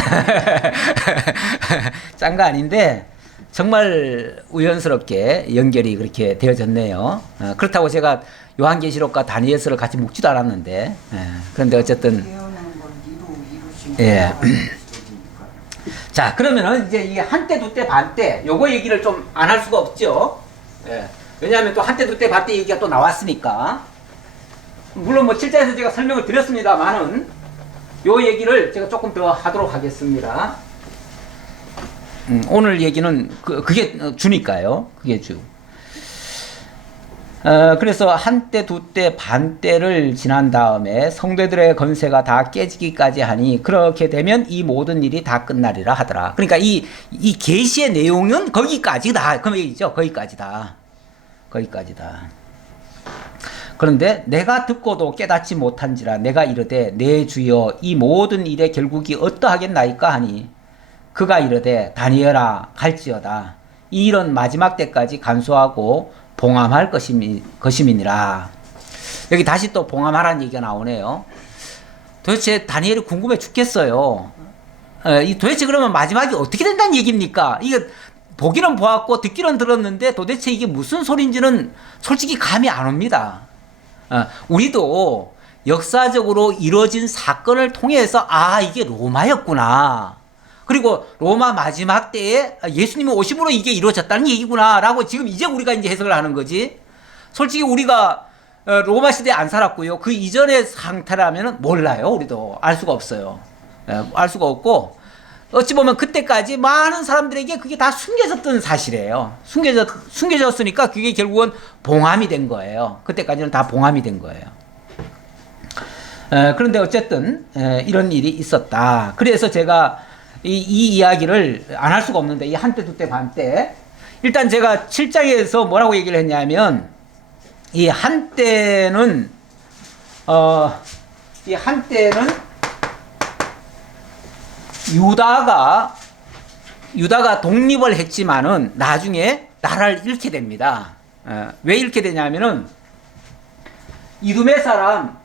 짠 거 아닌데 정말 우연스럽게 연결이 그렇게 되어졌네요. 그렇다고 제가 요한계시록과 다니엘서를 같이 묶지도 않았는데, 그런데 어쨌든 예. 자, 그러면은 이제 이 한때 두때 반때 요거 얘기를 좀 안 할 수가 없죠. 예. 왜냐하면 또 한때 두때 반때 얘기가 또 나왔으니까. 물론 뭐 7장에서 제가 설명을 드렸습니다만은 요 얘기를 제가 조금 더 하도록 하겠습니다. 오늘 얘기는 그게 주니까요. 그게 주. 그래서 한때, 두때, 반때를 지난 다음에 성도들의 권세가 다 깨지기까지 하니 그렇게 되면 이 모든 일이 다 끝나리라 하더라. 그러니까 이 계시의 내용은 거기까지다. 그 얘기죠. 거기까지다. 그런데 내가 듣고도 깨닫지 못한지라 내가 이르되 내 주여 이 모든 일의 결국이 어떠하겠나이까 하니 그가 이르되 다니엘아 갈지어다 이 일은 마지막 때까지 간수하고 봉함할 것임이니라. 여기 다시 또 봉함하라는 얘기가 나오네요. 도대체 다니엘이 궁금해 죽겠어요. 도대체 그러면 마지막이 어떻게 된다는 얘기입니까? 이게 보기는 보았고 듣기는 들었는데 도대체 이게 무슨 소린지는 솔직히 감이 안 옵니다. 우리도 역사적으로 이루어진 사건을 통해서 이게 로마였구나. 그리고 로마 마지막 때에 예수님이 오심으로 이게 이루어졌다는 얘기구나 라고 지금 이제 우리가 이제 해석을 하는 거지. 솔직히 우리가 로마 시대에 안 살았고요. 그 이전의 상태라면 몰라요. 우리도 알 수가 없어요. 알 수가 없고 어찌 보면 그때까지 많은 사람들에게 그게 다 숨겨졌던 사실이에요. 숨겨졌으니까 그게 결국은 봉함이 된 거예요. 그때까지는 다 봉함이 된 거예요. 그런데 어쨌든 이런 일이 있었다. 그래서 제가 이 이야기를 안 할 수가 없는데 이 한때 두때 반때 일단 제가 7장에서 뭐라고 얘기를 했냐면 이 한때는 유다가 독립을 했지만은 나중에 나라를 잃게 됩니다. 왜 잃게 되냐면은 이두메 사람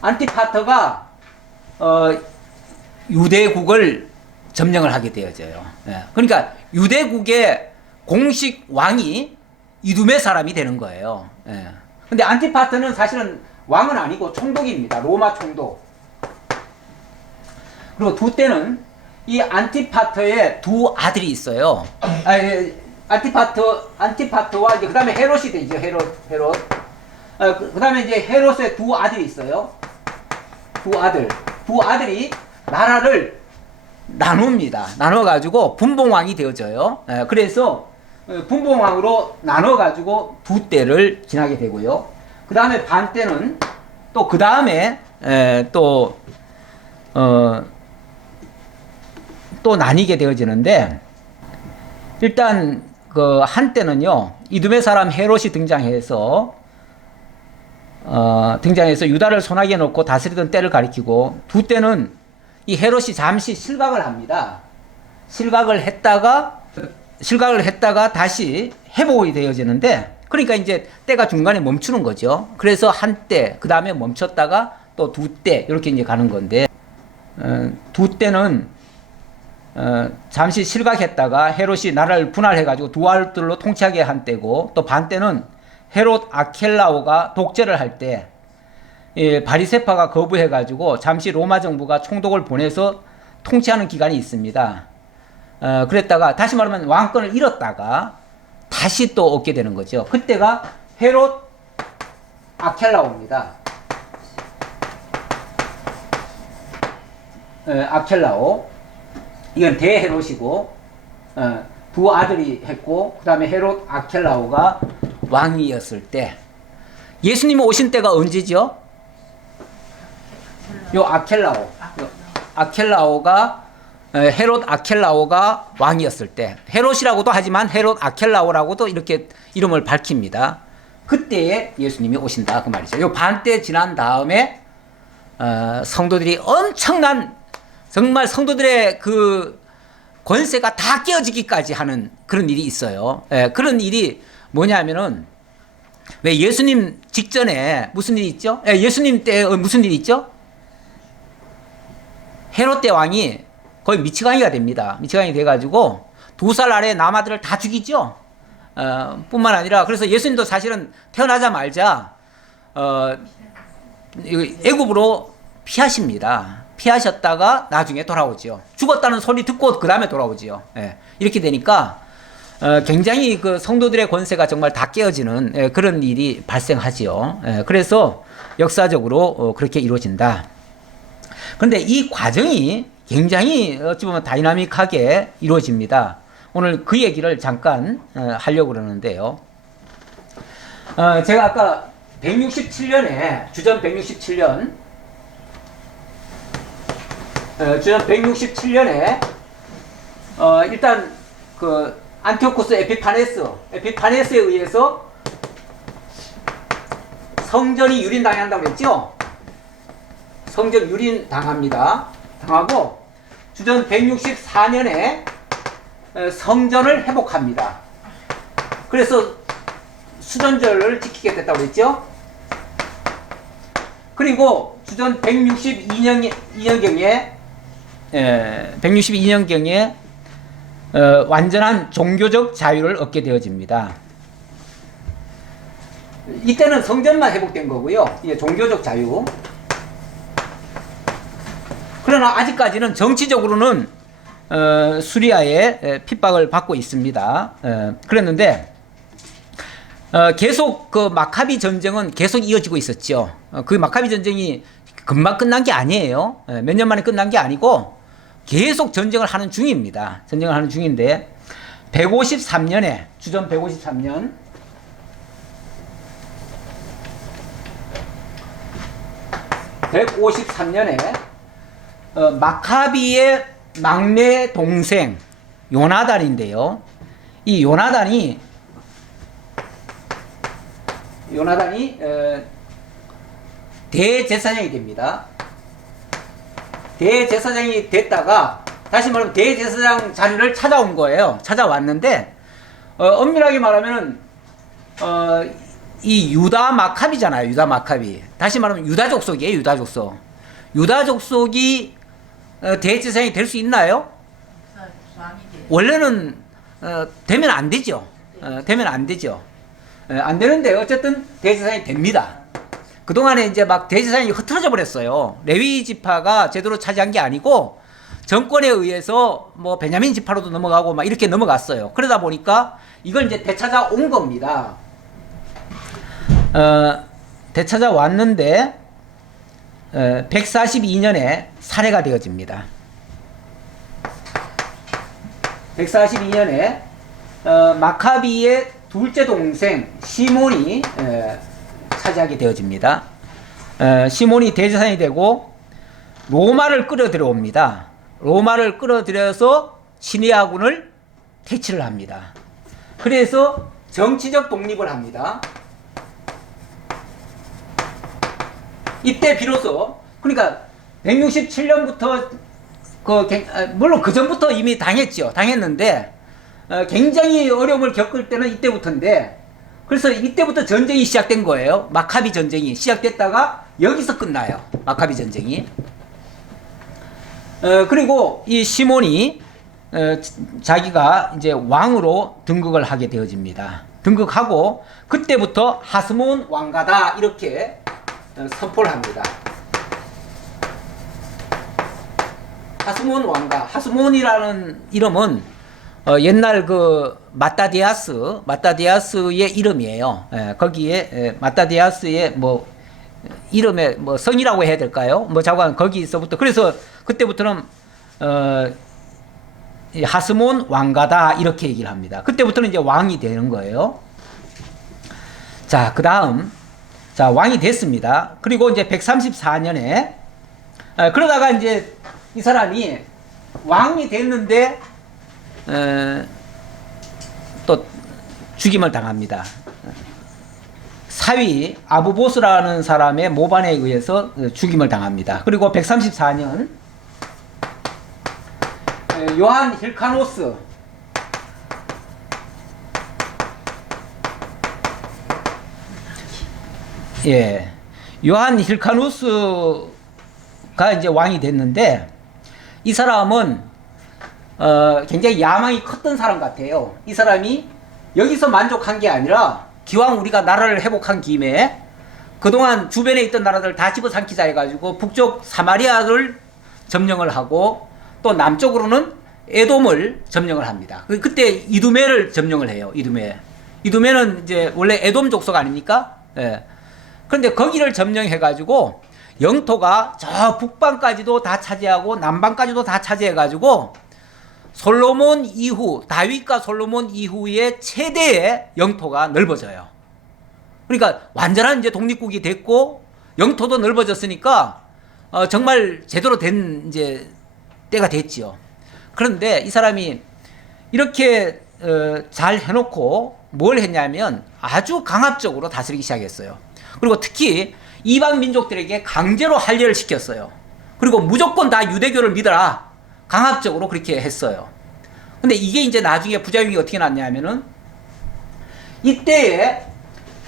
안티파터가 유대국을 점령을 하게 되어져요. 그러니까 유대국의 공식 왕이 이두메 사람이 되는 거예요. 근데 안티파터는 사실은 왕은 아니고 총독입니다. 로마 총독. 그리고 두 때는 이 안티파터의 두 아들이 있어요. 안티파트와 이제 그다음에 헤롯이 되죠. 헤롯. 그다음에 이제 헤롯의 두 아들이 있어요. 두 아들이 나라를 나눕니다. 나눠가지고 분봉왕이 되어져요. 그래서 분봉왕으로 나눠가지고 두 때를 지나게 되고요. 그 다음에 반 때는 또 그 다음에 또 나뉘게 되어지는데, 일단 그 한때는요, 이두메 사람 헤롯이 등장해서 유다를 손아귀에 놓고 다스리던 때를 가리키고, 두 때는 이 헤롯이 잠시 실각을 합니다. 실각을 했다가 다시 회복이 되어지는데, 그러니까 이제 때가 중간에 멈추는 거죠. 그래서 한때, 그 다음에 멈췄다가 또 두 때, 이렇게 이제 가는 건데, 두 때는 잠시 실각했다가 헤롯이 나라를 분할해가지고 두 아들로 통치하게 한 때고, 또 반 때는 헤롯 아켈라오가 독재를 할 때, 바리세파가 거부해가지고 잠시 로마 정부가 총독을 보내서 통치하는 기간이 있습니다. 그랬다가 다시 말하면 왕권을 잃었다가 다시 또 얻게 되는 거죠. 그때가 헤롯 아켈라오입니다. 아켈라오. 이건 대헤롯이고, 두 아들이 했고, 그 다음에 헤롯 아켈라오가 왕이었을 때, 예수님이 오신 때가 언제죠? 요 아켈라오가 헤롯 아켈라오가 왕이었을 때, 헤롯이라고도 하지만 헤롯 아켈라오라고도 이렇게 이름을 밝힙니다. 그때에 예수님이 오신다 그 말이죠. 요 반때 지난 다음에 성도들이 엄청난, 정말 성도들의 그 권세가 다 깨어지기까지 하는 그런 일이 있어요. 그런 일이 뭐냐면은, 왜 예수님 직전에 무슨 일이 있죠? 예수님 때 무슨 일이 있죠? 헤롯 대왕이 거의 미치광이가 됩니다. 미치광이 돼가지고 2살 아래 남아들을 다 죽이죠. 뿐만 아니라, 그래서 예수님도 사실은 태어나자마자 애굽으로 피하십니다. 피하셨다가 나중에 돌아오죠. 죽었다는 소리 듣고 그 다음에 돌아오죠. 이렇게 되니까 굉장히 그 성도들의 권세가 정말 다 깨어지는 그런 일이 발생하지요. 그래서 역사적으로 그렇게 이루어진다. 그런데 이 과정이 굉장히 어찌 보면 다이나믹하게 이루어집니다. 오늘 그 얘기를 잠깐 하려고 그러는데요. 제가 아까 167년에 주전 167년에 일단 그 안티오코스 에피파네스에 의해서 성전이 유린당한다고 그랬죠? 성전 유린당합니다. 당하고 주전 164년에 성전을 회복합니다. 그래서 수전절을 지키게 됐다고 그랬죠? 그리고 주전 162년경에 완전한 종교적 자유를 얻게 되어집니다. 이때는 성전만 회복된 거고요. 이게 종교적 자유. 그러나 아직까지는 정치적으로는 수리아의 핍박을 받고 있습니다. 그랬는데 계속 그 마카비 전쟁은 계속 이어지고 있었죠. 그 마카비 전쟁이 금방 끝난 게 아니에요. 몇 년 만에 끝난 게 아니고 계속 전쟁을 하는 중입니다. 전쟁을 하는 중인데 153년에 주전 153년에 마카비의 막내 동생 요나단인데요. 이 요나단이 대제사장이 됩니다. 대제사장이 됐다가 다시 말하면 대제사장 자리를 찾아온 거예요. 찾아왔는데 엄밀하게 말하면 이 유다 마카비잖아요. 유다 마카비. 다시 말하면 유다 족속이에요. 유다 족속. 유다 족속이 대제사장이 될 수 있나요? 원래는 되면 안 되죠. 되면 안 되죠. 안 되는데 어쨌든 대제사장이 됩니다. 그동안에 이제 막 대제사장이 흐트러져 버렸어요. 레위 지파가 제대로 차지한 게 아니고 정권에 의해서 뭐 베냐민 지파로도 넘어가고 막 이렇게 넘어갔어요. 그러다 보니까 이걸 이제 되찾아온 겁니다. 되찾아왔는데 142년에 살해가 되어집니다. 142년에 마카비의 둘째 동생 시몬이 차지하게 되어집니다. 시몬이 대제사장이 되고 로마를 끌어들여옵니다. 로마를 끌어들여서 시리아군을 퇴치를 합니다. 그래서 정치적 독립을 합니다. 이때 비로소, 그러니까 167년부터 물론 그 전부터 이미 당했는데 굉장히 어려움을 겪을 때는 이때부터인데, 그래서 이때부터 전쟁이 시작된 거예요. 마카비 전쟁이 시작됐다가 여기서 끝나요. 마카비 전쟁이. 그리고 이 시몬이 자기가 이제 왕으로 등극을 하게 되어집니다. 등극하고 그때부터 하스몬 왕가다 이렇게 선포를 합니다. 하스몬 왕가, 하스몬이라는 이름은 옛날 그 마따디아스의 이름이에요. 거기에 마따디아스의 뭐 이름의 뭐 성이라고 해야 될까요? 뭐 자관 거기서부터, 그래서 그때부터는 하스몬 왕가다 이렇게 얘기를 합니다. 그때부터는 이제 왕이 되는 거예요. 자, 그다음 자, 왕이 됐습니다. 그리고 이제 134년에 그러다가 이제 이 사람이 왕이 됐는데 또 죽임을 당합니다. 사위 아부보스라는 사람의 모반에 의해서 죽임을 당합니다. 그리고 134년 요한 힐카노스, 요한 힐카누스가 이제 왕이 됐는데, 이 사람은 굉장히 야망이 컸던 사람 같아요. 이 사람이 여기서 만족한 게 아니라 기왕 우리가 나라를 회복한 김에 그동안 주변에 있던 나라들 다 집어삼키자 해가지고 북쪽 사마리아를 점령을 하고 또 남쪽으로는 에돔을 점령을 합니다. 그때 이두메를 점령을 해요. 이두메는 이제 원래 에돔 족속 아닙니까? 예. 그런데 거기를 점령해가지고 영토가 저 북방까지도 다 차지하고 남방까지도 다 차지해가지고 솔로몬 이후, 다윗과 솔로몬 이후의 최대의 영토가 넓어져요. 그러니까 완전한 이제 독립국이 됐고 영토도 넓어졌으니까 정말 제대로 된 이제 때가 됐죠. 그런데 이 사람이 이렇게 잘 해놓고 뭘 했냐면 아주 강압적으로 다스리기 시작했어요. 그리고 특히 이방 민족들에게 강제로 할례를 시켰어요. 그리고 무조건 다 유대교를 믿어라. 강압적으로 그렇게 했어요. 근데 이게 이제 나중에 부작용이 어떻게 났냐면은 이때에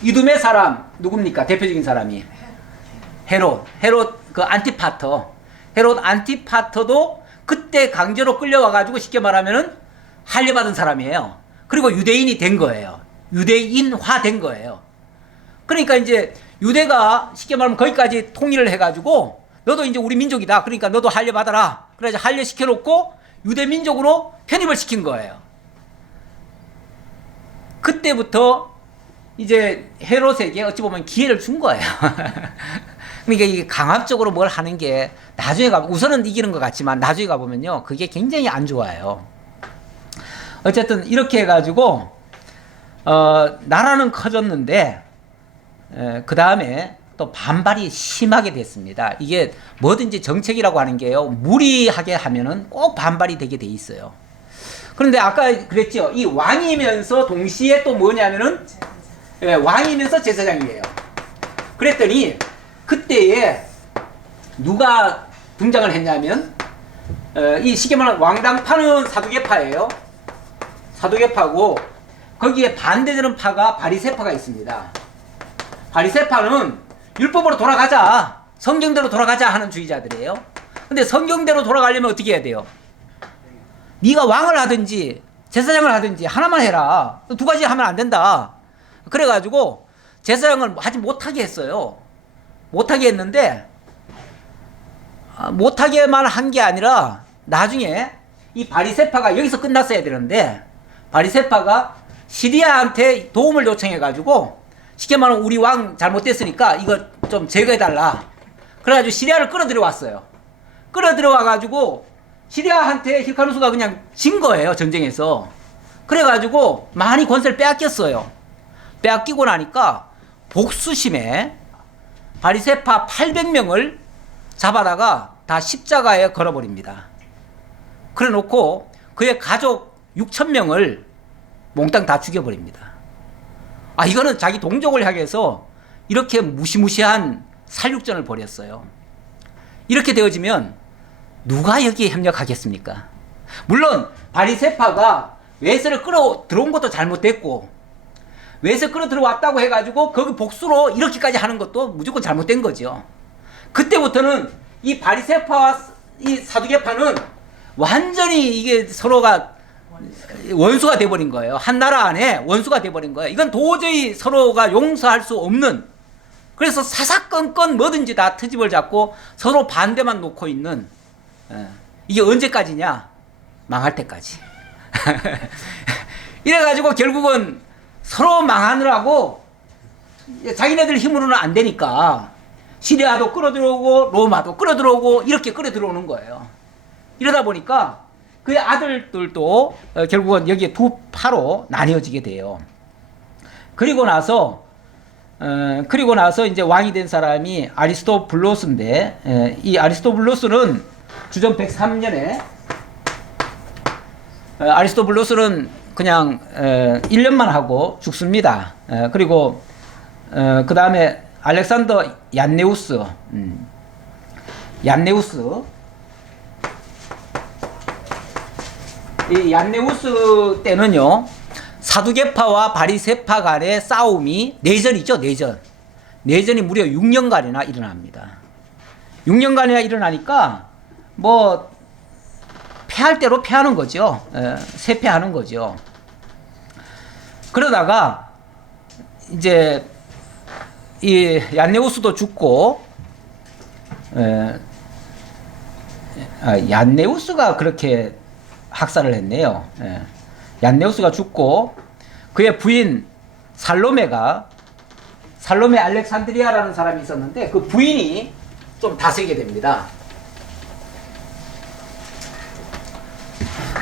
이두메 사람 누굽니까? 대표적인 사람이 헤롯 그 헤롯 안티파터도 그때 강제로 끌려와가지고 쉽게 말하면은 할례 받은 사람이에요. 그리고 유대인이 된 거예요. 유대인화 된 거예요. 그러니까 이제 유대가 쉽게 말하면 거기까지 통일을 해가지고 너도 이제 우리 민족이다. 그러니까 너도 할례 받아라. 그래서 할례 시켜놓고 유대 민족으로 편입을 시킨 거예요. 그때부터 이제 헤롯에게 어찌 보면 기회를 준 거예요. 그러니까 이게 강압적으로 뭘 하는 게 나중에 가면 우선은 이기는 것 같지만 나중에 가보면요 그게 굉장히 안 좋아요. 어쨌든 이렇게 해가지고 나라는 커졌는데 그 다음에 또 반발이 심하게 됐습니다. 이게 뭐든지 정책이라고 하는 게요 무리하게 하면은 꼭 반발이 되게 돼 있어요. 그런데 아까 그랬죠. 이 왕이면서 동시에 또 뭐냐면은 왕이면서 제사장이에요. 그랬더니 그때에 누가 등장을 했냐면 이 쉽게 말하면 왕당파는 사두개파예요. 사두개파고 거기에 반대되는 파가 바리새파가 있습니다. 바리새파는 율법으로 돌아가자, 성경대로 돌아가자 하는 주의자들이에요. 근데 성경대로 돌아가려면 어떻게 해야 돼요? 네가 왕을 하든지 제사장을 하든지 하나만 해라. 두 가지 하면 안 된다. 그래가지고 제사장을 하지 못하게 했어요. 못하게 했는데 못하게만 한 게 아니라 나중에 이 바리세파가 여기서 끝났어야 되는데 바리세파가 시리아한테 도움을 요청해가지고 쉽게 말하면 우리 왕 잘못됐으니까 이거 좀 제거해달라. 그래가지고 시리아를 끌어들여왔어요. 끌어들여와가지고 시리아한테 힐카누스가 그냥 진 거예요, 전쟁에서. 그래가지고 많이 권세를 빼앗겼어요. 빼앗기고 나니까 복수심에 바리세파 800명을 잡아다가 다 십자가에 걸어버립니다. 그래 놓고 그의 가족 6,000명을 몽땅 다 죽여버립니다. 아, 이거는 자기 동족을 향해서 이렇게 무시무시한 살육전을 벌였어요. 이렇게 되어지면 누가 여기에 협력하겠습니까? 물론 바리세파가 외세를 끌어 들어온 것도 잘못됐고 외세 끌어 들어왔다고 해가지고 거기 복수로 이렇게까지 하는 것도 무조건 잘못된 거죠. 그때부터는 이 바리세파와 이 사두개파는 완전히 이게 서로가 원수가 돼버린 거예요. 한 나라 안에 원수가 돼버린 거예요. 이건 도저히 서로가 용서할 수 없는, 그래서 사사건건 뭐든지 다 트집을 잡고 서로 반대만 놓고 있는, 이게 언제까지냐? 망할 때까지. 이래가지고 결국은 서로 망하느라고 자기네들 힘으로는 안 되니까 시리아도 끌어들어오고 로마도 끌어들어오고 이렇게 끌어들어오는 거예요. 이러다 보니까 그의 아들들도 결국은 여기에 두 파로 나뉘어지게 돼요. 그리고 나서 이제 왕이 된 사람이 아리스토블로스인데, 이 아리스토블로스는 주전 103년에 아리스토블로스는 그냥 1년만 하고 죽습니다. 그리고 그 다음에 알렉산더 얀네우스, 이 얀네우스 때는요, 사두개파와 바리세파 간의 싸움이 내전이죠, 내전. 내전이 무려 6년간이나 일어납니다. 6년간이나 일어나니까 뭐 패할 대로 패하는 거죠. 세패하는 거죠. 그러다가 이제 이 얀네우스도 죽고, 얀네우스가 그렇게 학살을 했네요. 얀네우스가 죽고 그의 부인 살로메 알렉산드리아라는 사람이 있었는데 그 부인이 좀 다스리게 됩니다.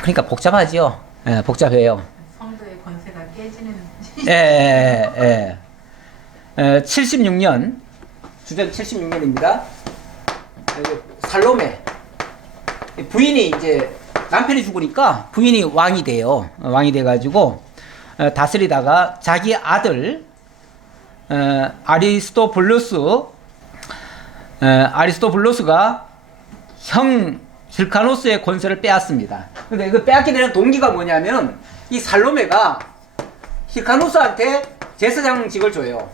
그러니까 복잡하죠. 복잡해요. 성도의 권세가 깨지는. 76년, 주전 76년입니다. 살로메 부인이 이제 남편이 죽으니까 부인이 왕이 돼요. 왕이 돼가지고 다스리다가 자기 아들 아리스토블루스가 형 힐카노스의 권세를 빼앗습니다. 근데 그 빼앗게 되는 동기가 뭐냐면 이 살로메가 힐카노스한테 제사장직을 줘요.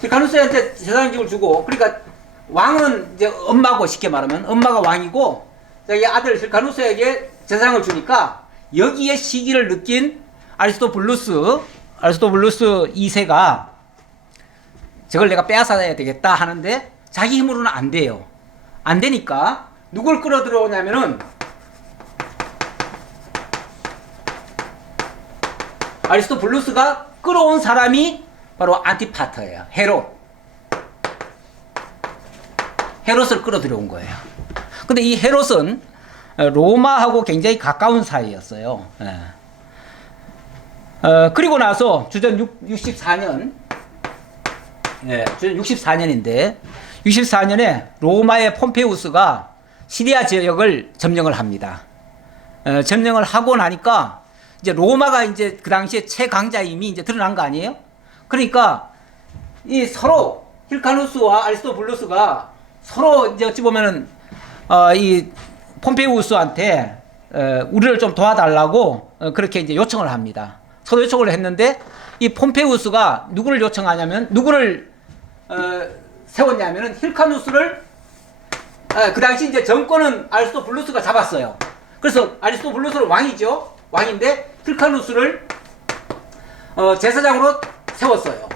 힐카노스한테 제사장직을 주고, 그러니까 왕은 이제 엄마고, 쉽게 말하면 엄마가 왕이고 자기 아들 힐카노스에게 제사장을 주니까 여기에 시기를 느낀 아리스토블루스 2세가 저걸 내가 빼앗아야 되겠다 하는데 자기 힘으로는 안 돼요. 안 되니까 누굴 끌어들여오냐면은 아리스토블루스가 끌어온 사람이 바로 안티파터예요. 헤롯을 끌어들여온 거예요. 근데 이 헤롯은 로마하고 굉장히 가까운 사이였어요. 그리고 나서 주전 64년, 주전 64년인데 64년에 로마의 폼페우스가 시리아 지역을 점령을 합니다. 점령을 하고 나니까 이제 로마가 이제 그 당시에 최강자임이 이제 드러난 거 아니에요? 그러니까 이 서로 힐카누스와 아리스토블루스가 서로 이제 어찌 보면은 이 폼페우스한테 우리를 좀 도와달라고 그렇게 이제 요청을 합니다. 서로 요청을 했는데 이 폼페우스가 누구를 요청하냐면 누구를 세웠냐면은 힐카누스를 그 당시 이제 정권은 아리스토블루스가 잡았어요. 그래서 아리스토블루스는 왕이죠. 왕인데 힐카누스를 제사장으로 세웠어요.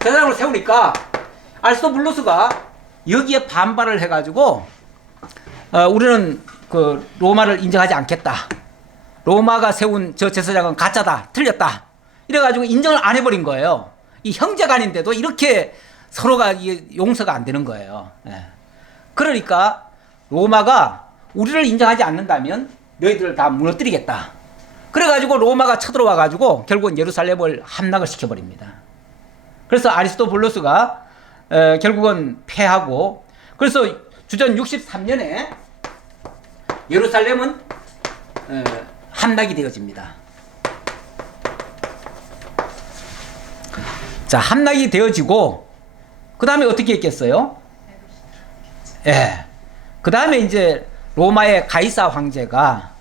제사장으로 세우니까 아리스토블루스가 여기에 반발을 해가지고 우리는 그 로마를 인정하지 않겠다. 로마가 세운 저 제사장은 가짜다. 틀렸다. 이래가지고 인정을 안 해버린 거예요. 이 형제간인데도 이렇게 서로가 용서가 안 되는 거예요. 예. 그러니까 로마가 우리를 인정하지 않는다면 너희들을 다 무너뜨리겠다. 그래가지고 로마가 쳐들어와가지고 결국은 예루살렘을 함락을 시켜버립니다. 그래서 아리스토블루스가 결국은 패하고, 그래서 주전 63년에 예루살렘은 함락이 되어집니다. 자, 함락이 되어지고 그 다음에 어떻게 했겠어요? 예. 그 다음에 이제 로마의 가이사 황제가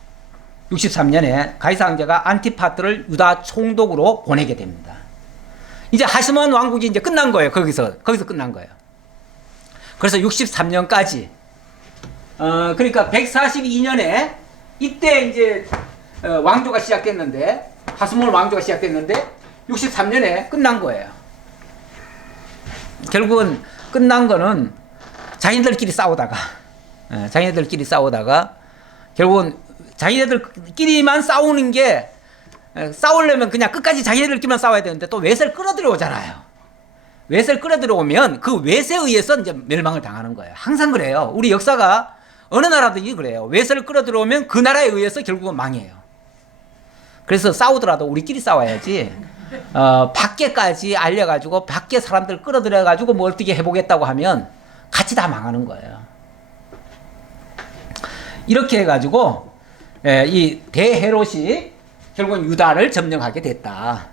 63년에 가이사 황제가 안티파트를 유다 총독으로 보내게 됩니다. 이제 하스몬 왕국이 이제 끝난 거예요. 거기서 끝난 거예요. 그래서 63년까지 그러니까 142년에 이때 이제 왕조가 시작됐는데, 하스몬 왕조가 시작됐는데 63년에 끝난 거예요. 결국은 끝난 거는 자기들끼리 싸우다가 결국은 자기네들끼리만 싸우는 게, 싸우려면 그냥 끝까지 자기네들끼리만 싸워야 되는데 또 외세를 끌어들여오잖아요. 외세를 끌어들여오면 그 외세에 의해서 이제 멸망을 당하는 거예요. 항상 그래요. 우리 역사가 어느 나라든지 그래요. 외세를 끌어들여오면 그 나라에 의해서 결국은 망해요. 그래서 싸우더라도 우리끼리 싸워야지, 밖에까지 알려가지고 밖에 사람들 끌어들여가지고 뭐 어떻게 해보겠다고 하면 같이 다 망하는 거예요. 이렇게 해가지고 이 대헤롯이 결국은 유다를 점령하게 됐다.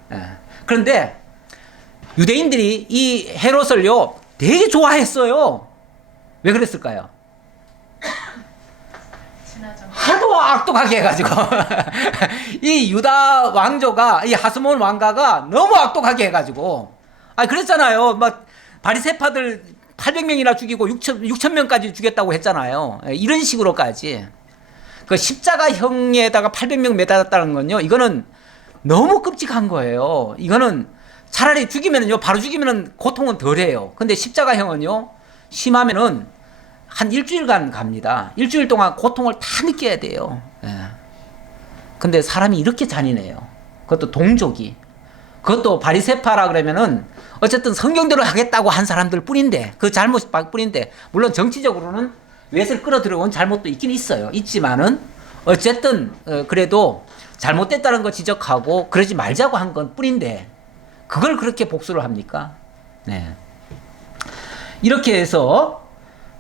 그런데 유대인들이 이 헤롯을요 되게 좋아했어요. 왜 그랬을까요? 하도 악독하게 해가지고 이 유다 왕조가, 이 하스몬 왕가가 너무 악독하게 해가지고, 그랬잖아요. 막 바리새파들 800명이나 죽이고 6,000명까지 죽였다고 했잖아요. 이런 식으로까지. 그 십자가형에다가 800명 매달았다는 건요, 이거는 너무 끔찍한 거예요. 이거는 차라리 죽이면은요, 바로 죽이면은 고통은 덜해요. 근데 십자가형은요, 심하면은 한 일주일간 갑니다. 일주일 동안 고통을 다 느껴야 돼요. 근데 사람이 이렇게 잔인해요. 그것도 동족이. 그것도 바리새파라 그러면은 어쨌든 성경대로 하겠다고 한 사람들 뿐인데, 그 잘못 뿐인데, 물론 정치적으로는 외세를 끌어들여온 잘못도 있긴 있어요. 있지만은 어쨌든 그래도 잘못됐다는 거 지적하고 그러지 말자고 한 건 뿐인데 그걸 그렇게 복수를 합니까? 네. 이렇게 해서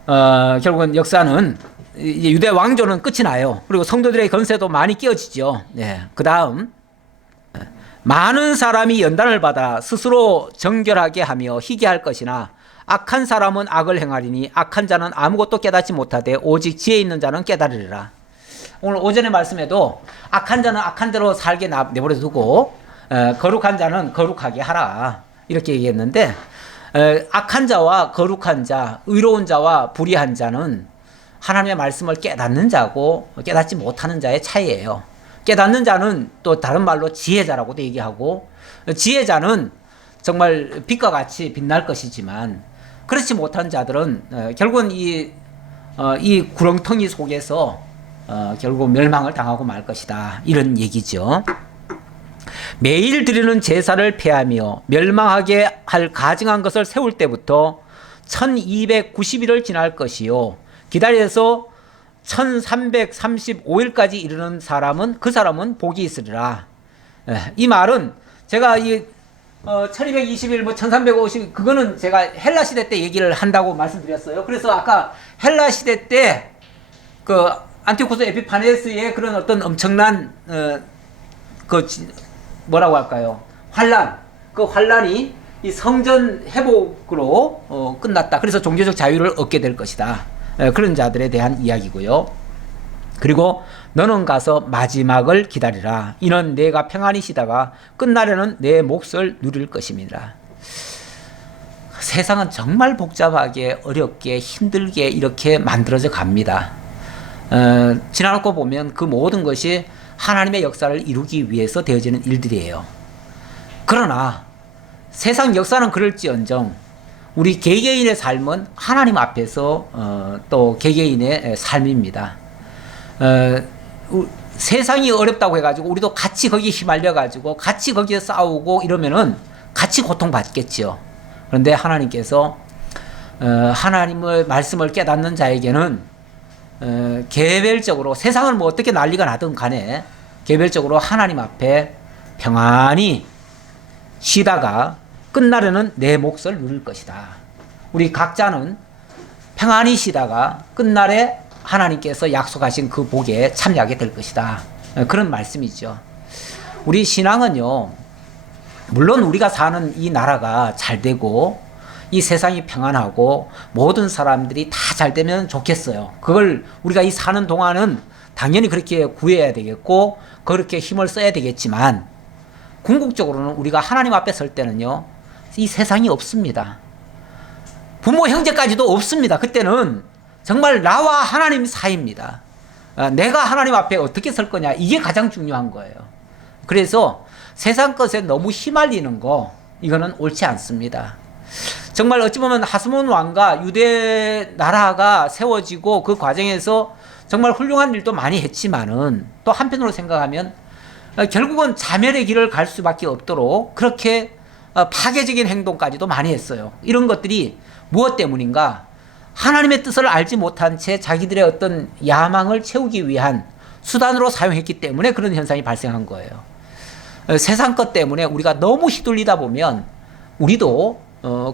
결국은 역사는 이제 유대 왕조는 끝이 나요. 그리고 성도들의 건세도 많이 끼어지죠. 네. 그 다음 많은 사람이 연단을 받아 스스로 정결하게 하며 희귀할 것이나 악한 사람은 악을 행하리니 악한 자는 아무것도 깨닫지 못하되 오직 지혜 있는 자는 깨달으리라. 오늘 오전에 말씀에도 악한 자는 악한 대로 살게 내버려 두고 거룩한 자는 거룩하게 하라 이렇게 얘기했는데, 악한 자와 거룩한 자, 의로운 자와 불의한 자는 하나님의 말씀을 깨닫는 자고 깨닫지 못하는 자의 차이예요. 깨닫는 자는 또 다른 말로 지혜자라고도 얘기하고, 지혜자는 정말 빛과 같이 빛날 것이지만 그렇지 못한 자들은 결국은 이 구렁텅이 속에서 결국 멸망을 당하고 말 것이다, 이런 얘기죠. 매일 드리는 제사를 폐하며 멸망하게 할 가증한 것을 세울 때부터 1290일을 지날 것이요 기다려서 1335일까지 이르는 사람은 그 사람은 복이 있으리라. 이 말은 제가 1220일, 1350일, 그거는 제가 헬라 시대 때 얘기를 한다고 말씀드렸어요. 그래서 아까 헬라 시대 때 그 안티오코스 에피파네스의 그런 어떤 엄청난 뭐라고 할까요? 환란. 그 환란이 이 성전 회복으로 끝났다. 그래서 종교적 자유를 얻게 될 것이다. 그런 자들에 대한 이야기고요. 그리고 너는 가서 마지막을 기다리라. 이는 내가 평안히 쉬다가 끝날에는 내 몫을 누릴 것입니다. 세상은 정말 복잡하게 어렵게 힘들게 이렇게 만들어져 갑니다. 지나놓고 보면 그 모든 것이 하나님의 역사를 이루기 위해서 되어지는 일들이에요. 그러나 세상 역사는 그럴지언정 우리 개개인의 삶은 하나님 앞에서 또 개개인의 삶입니다. 세상이 어렵다고 해가지고 우리도 같이 거기에 휘말려가지고 같이 거기에 싸우고 이러면은 같이 고통받겠죠. 그런데 하나님께서 하나님의 말씀을 깨닫는 자에게는 개별적으로 세상을 뭐 어떻게 난리가 나든 간에 개별적으로 하나님 앞에 평안히 쉬다가 끝날에는 내 몫을 누릴 것이다. 우리 각자는 평안히 쉬다가 끝날에 하나님께서 약속하신 그 복에 참여하게 될 것이다. 그런 말씀이죠. 우리 신앙은요, 물론 우리가 사는 이 나라가 잘 되고 이 세상이 평안하고 모든 사람들이 다 잘 되면 좋겠어요. 그걸 우리가 이 사는 동안은 당연히 그렇게 구해야 되겠고 그렇게 힘을 써야 되겠지만 궁극적으로는 우리가 하나님 앞에 설 때는요, 이 세상이 없습니다. 부모 형제까지도 없습니다. 그때는 정말 나와 하나님 사이입니다. 내가 하나님 앞에 어떻게 설 거냐, 이게 가장 중요한 거예요. 그래서 세상 것에 너무 휘말리는 거, 이거는 옳지 않습니다. 정말 어찌 보면 하스몬 왕과 유대 나라가 세워지고 그 과정에서 정말 훌륭한 일도 많이 했지만은 또 한편으로 생각하면 결국은 자멸의 길을 갈 수밖에 없도록 그렇게 파괴적인 행동까지도 많이 했어요. 이런 것들이 무엇 때문인가? 하나님의 뜻을 알지 못한 채 자기들의 어떤 야망을 채우기 위한 수단으로 사용했기 때문에 그런 현상이 발생한 거예요. 세상 것 때문에 우리가 너무 휘둘리다 보면 우리도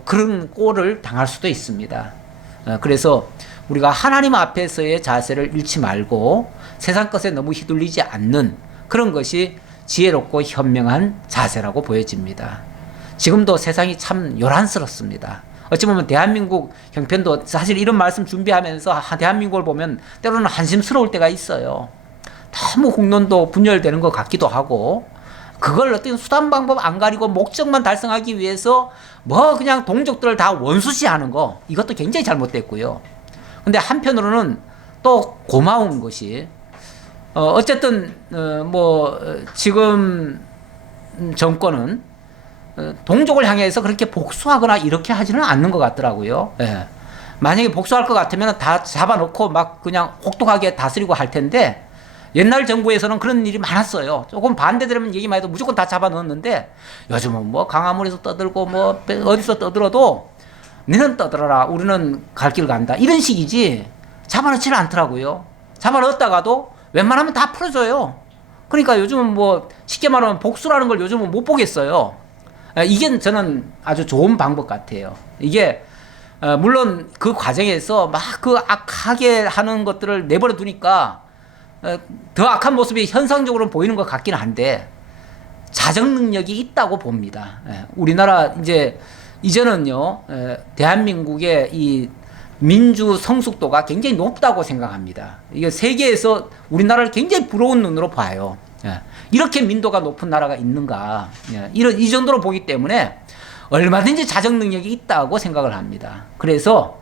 그런 꼴을 당할 수도 있습니다. 그래서 우리가 하나님 앞에서의 자세를 잃지 말고 세상 것에 너무 휘둘리지 않는 그런 것이 지혜롭고 현명한 자세라고 보여집니다. 지금도 세상이 참 요란스럽습니다. 어찌 보면 대한민국 형편도 사실 이런 말씀 준비하면서 대한민국을 보면 때로는 한심스러울 때가 있어요. 너무 국론도 분열되는 것 같기도 하고 그걸 어떤 수단 방법 안 가리고 목적만 달성하기 위해서 뭐 그냥 동족들을 다 원수시하는 거, 이것도 굉장히 잘못됐고요. 근데 한편으로는 또 고마운 것이 어쨌든 지금 정권은 동족을 향해서 그렇게 복수하거나 이렇게 하지는 않는 것 같더라고요. 예. 만약에 복수할 것 같으면 다 잡아놓고 막 그냥 혹독하게 다스리고 할 텐데 옛날 정부에서는 그런 일이 많았어요. 조금 반대되면 얘기만 해도 무조건 다 잡아넣었는데 요즘은 뭐 강화문에서 떠들고 뭐 어디서 떠들어도 너는 떠들어라, 우리는 갈 길 간다, 이런 식이지 잡아넣지는 않더라고요. 잡아넣었다가도 웬만하면 다 풀어줘요. 그러니까 요즘은 뭐 쉽게 말하면 복수라는 걸 요즘은 못 보겠어요. 이게 저는 아주 좋은 방법 같아요. 이게 물론 그 과정에서 막 그 악하게 하는 것들을 내버려 두니까 더 악한 모습이 현상적으로 보이는 것 같긴 한데 자정 능력이 있다고 봅니다. 우리나라 이제는요, 대한민국의 이 민주 성숙도가 굉장히 높다고 생각합니다. 이게 세계에서 우리나라를 굉장히 부러운 눈으로 봐요. 이렇게 민도가 높은 나라가 있는가, 이 정도로 보기 때문에 얼마든지 자정 능력이 있다고 생각을 합니다. 그래서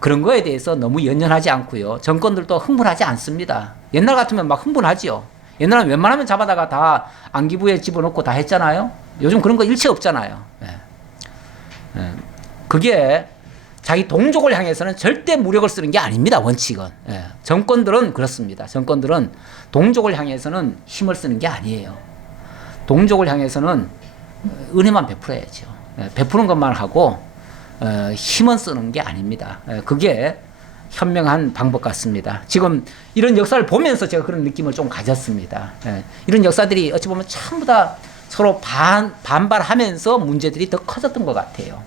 그런 거에 대해서 너무 연연하지 않고요, 정권들도 흥분하지 않습니다. 옛날 같으면 막 흥분하지요. 옛날엔 웬만하면 잡아다가 다 안기부에 집어넣고 다 했잖아요. 요즘 그런 거 일체 없잖아요. 그게 자기 동족을 향해서는 절대 무력을 쓰는 게 아닙니다. 원칙은. 정권들은 그렇습니다. 정권들은 동족을 향해서는 힘을 쓰는 게 아니에요. 동족을 향해서는 은혜만 베풀어야죠. 베푸는 것만 하고 힘은 쓰는 게 아닙니다. 그게 현명한 방법 같습니다. 지금 이런 역사를 보면서 제가 그런 느낌을 좀 가졌습니다. 이런 역사들이 어찌 보면 전부 다 서로 반발하면서 문제들이 더 커졌던 것 같아요.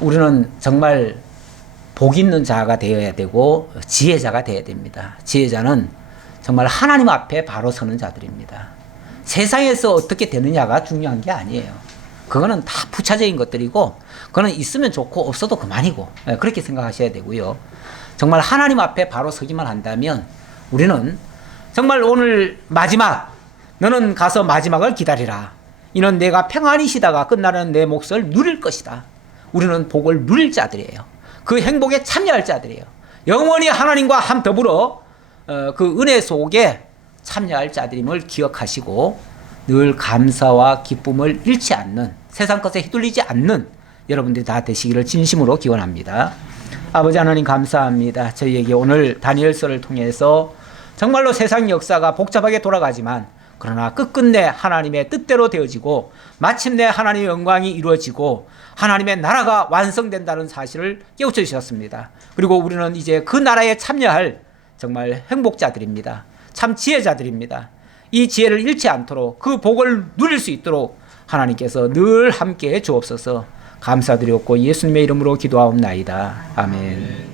우리는 정말 복 있는 자가 되어야 되고 지혜자가 되어야 됩니다. 지혜자는 정말 하나님 앞에 바로 서는 자들입니다. 세상에서 어떻게 되느냐가 중요한 게 아니에요. 그거는 다 부차적인 것들이고 그거는 있으면 좋고 없어도 그만이고, 그렇게 생각하셔야 되고요. 정말 하나님 앞에 바로 서기만 한다면 우리는 정말 오늘 마지막, 너는 가서 마지막을 기다리라, 이는 내가 평안히 쉬다가 끝나는 내 몫을 누릴 것이다. 우리는 복을 누릴 자들이에요. 그 행복에 참여할 자들이에요. 영원히 하나님과 함 더불어 그 은혜 속에 참여할 자들임을 기억하시고 늘 감사와 기쁨을 잃지 않는, 세상 것에 휘둘리지 않는 여러분들이 다 되시기를 진심으로 기원합니다. 아버지 하나님 감사합니다. 저희에게 오늘 다니엘서를 통해서 정말로 세상 역사가 복잡하게 돌아가지만 그러나 끝끝내 하나님의 뜻대로 되어지고 마침내 하나님의 영광이 이루어지고 하나님의 나라가 완성된다는 사실을 깨우쳐 주셨습니다. 그리고 우리는 이제 그 나라에 참여할 정말 행복자들입니다. 참 지혜자들입니다. 이 지혜를 잃지 않도록 그 복을 누릴 수 있도록 하나님께서 늘 함께해 주옵소서. 감사드렸고 예수님의 이름으로 기도하옵나이다. 아멘.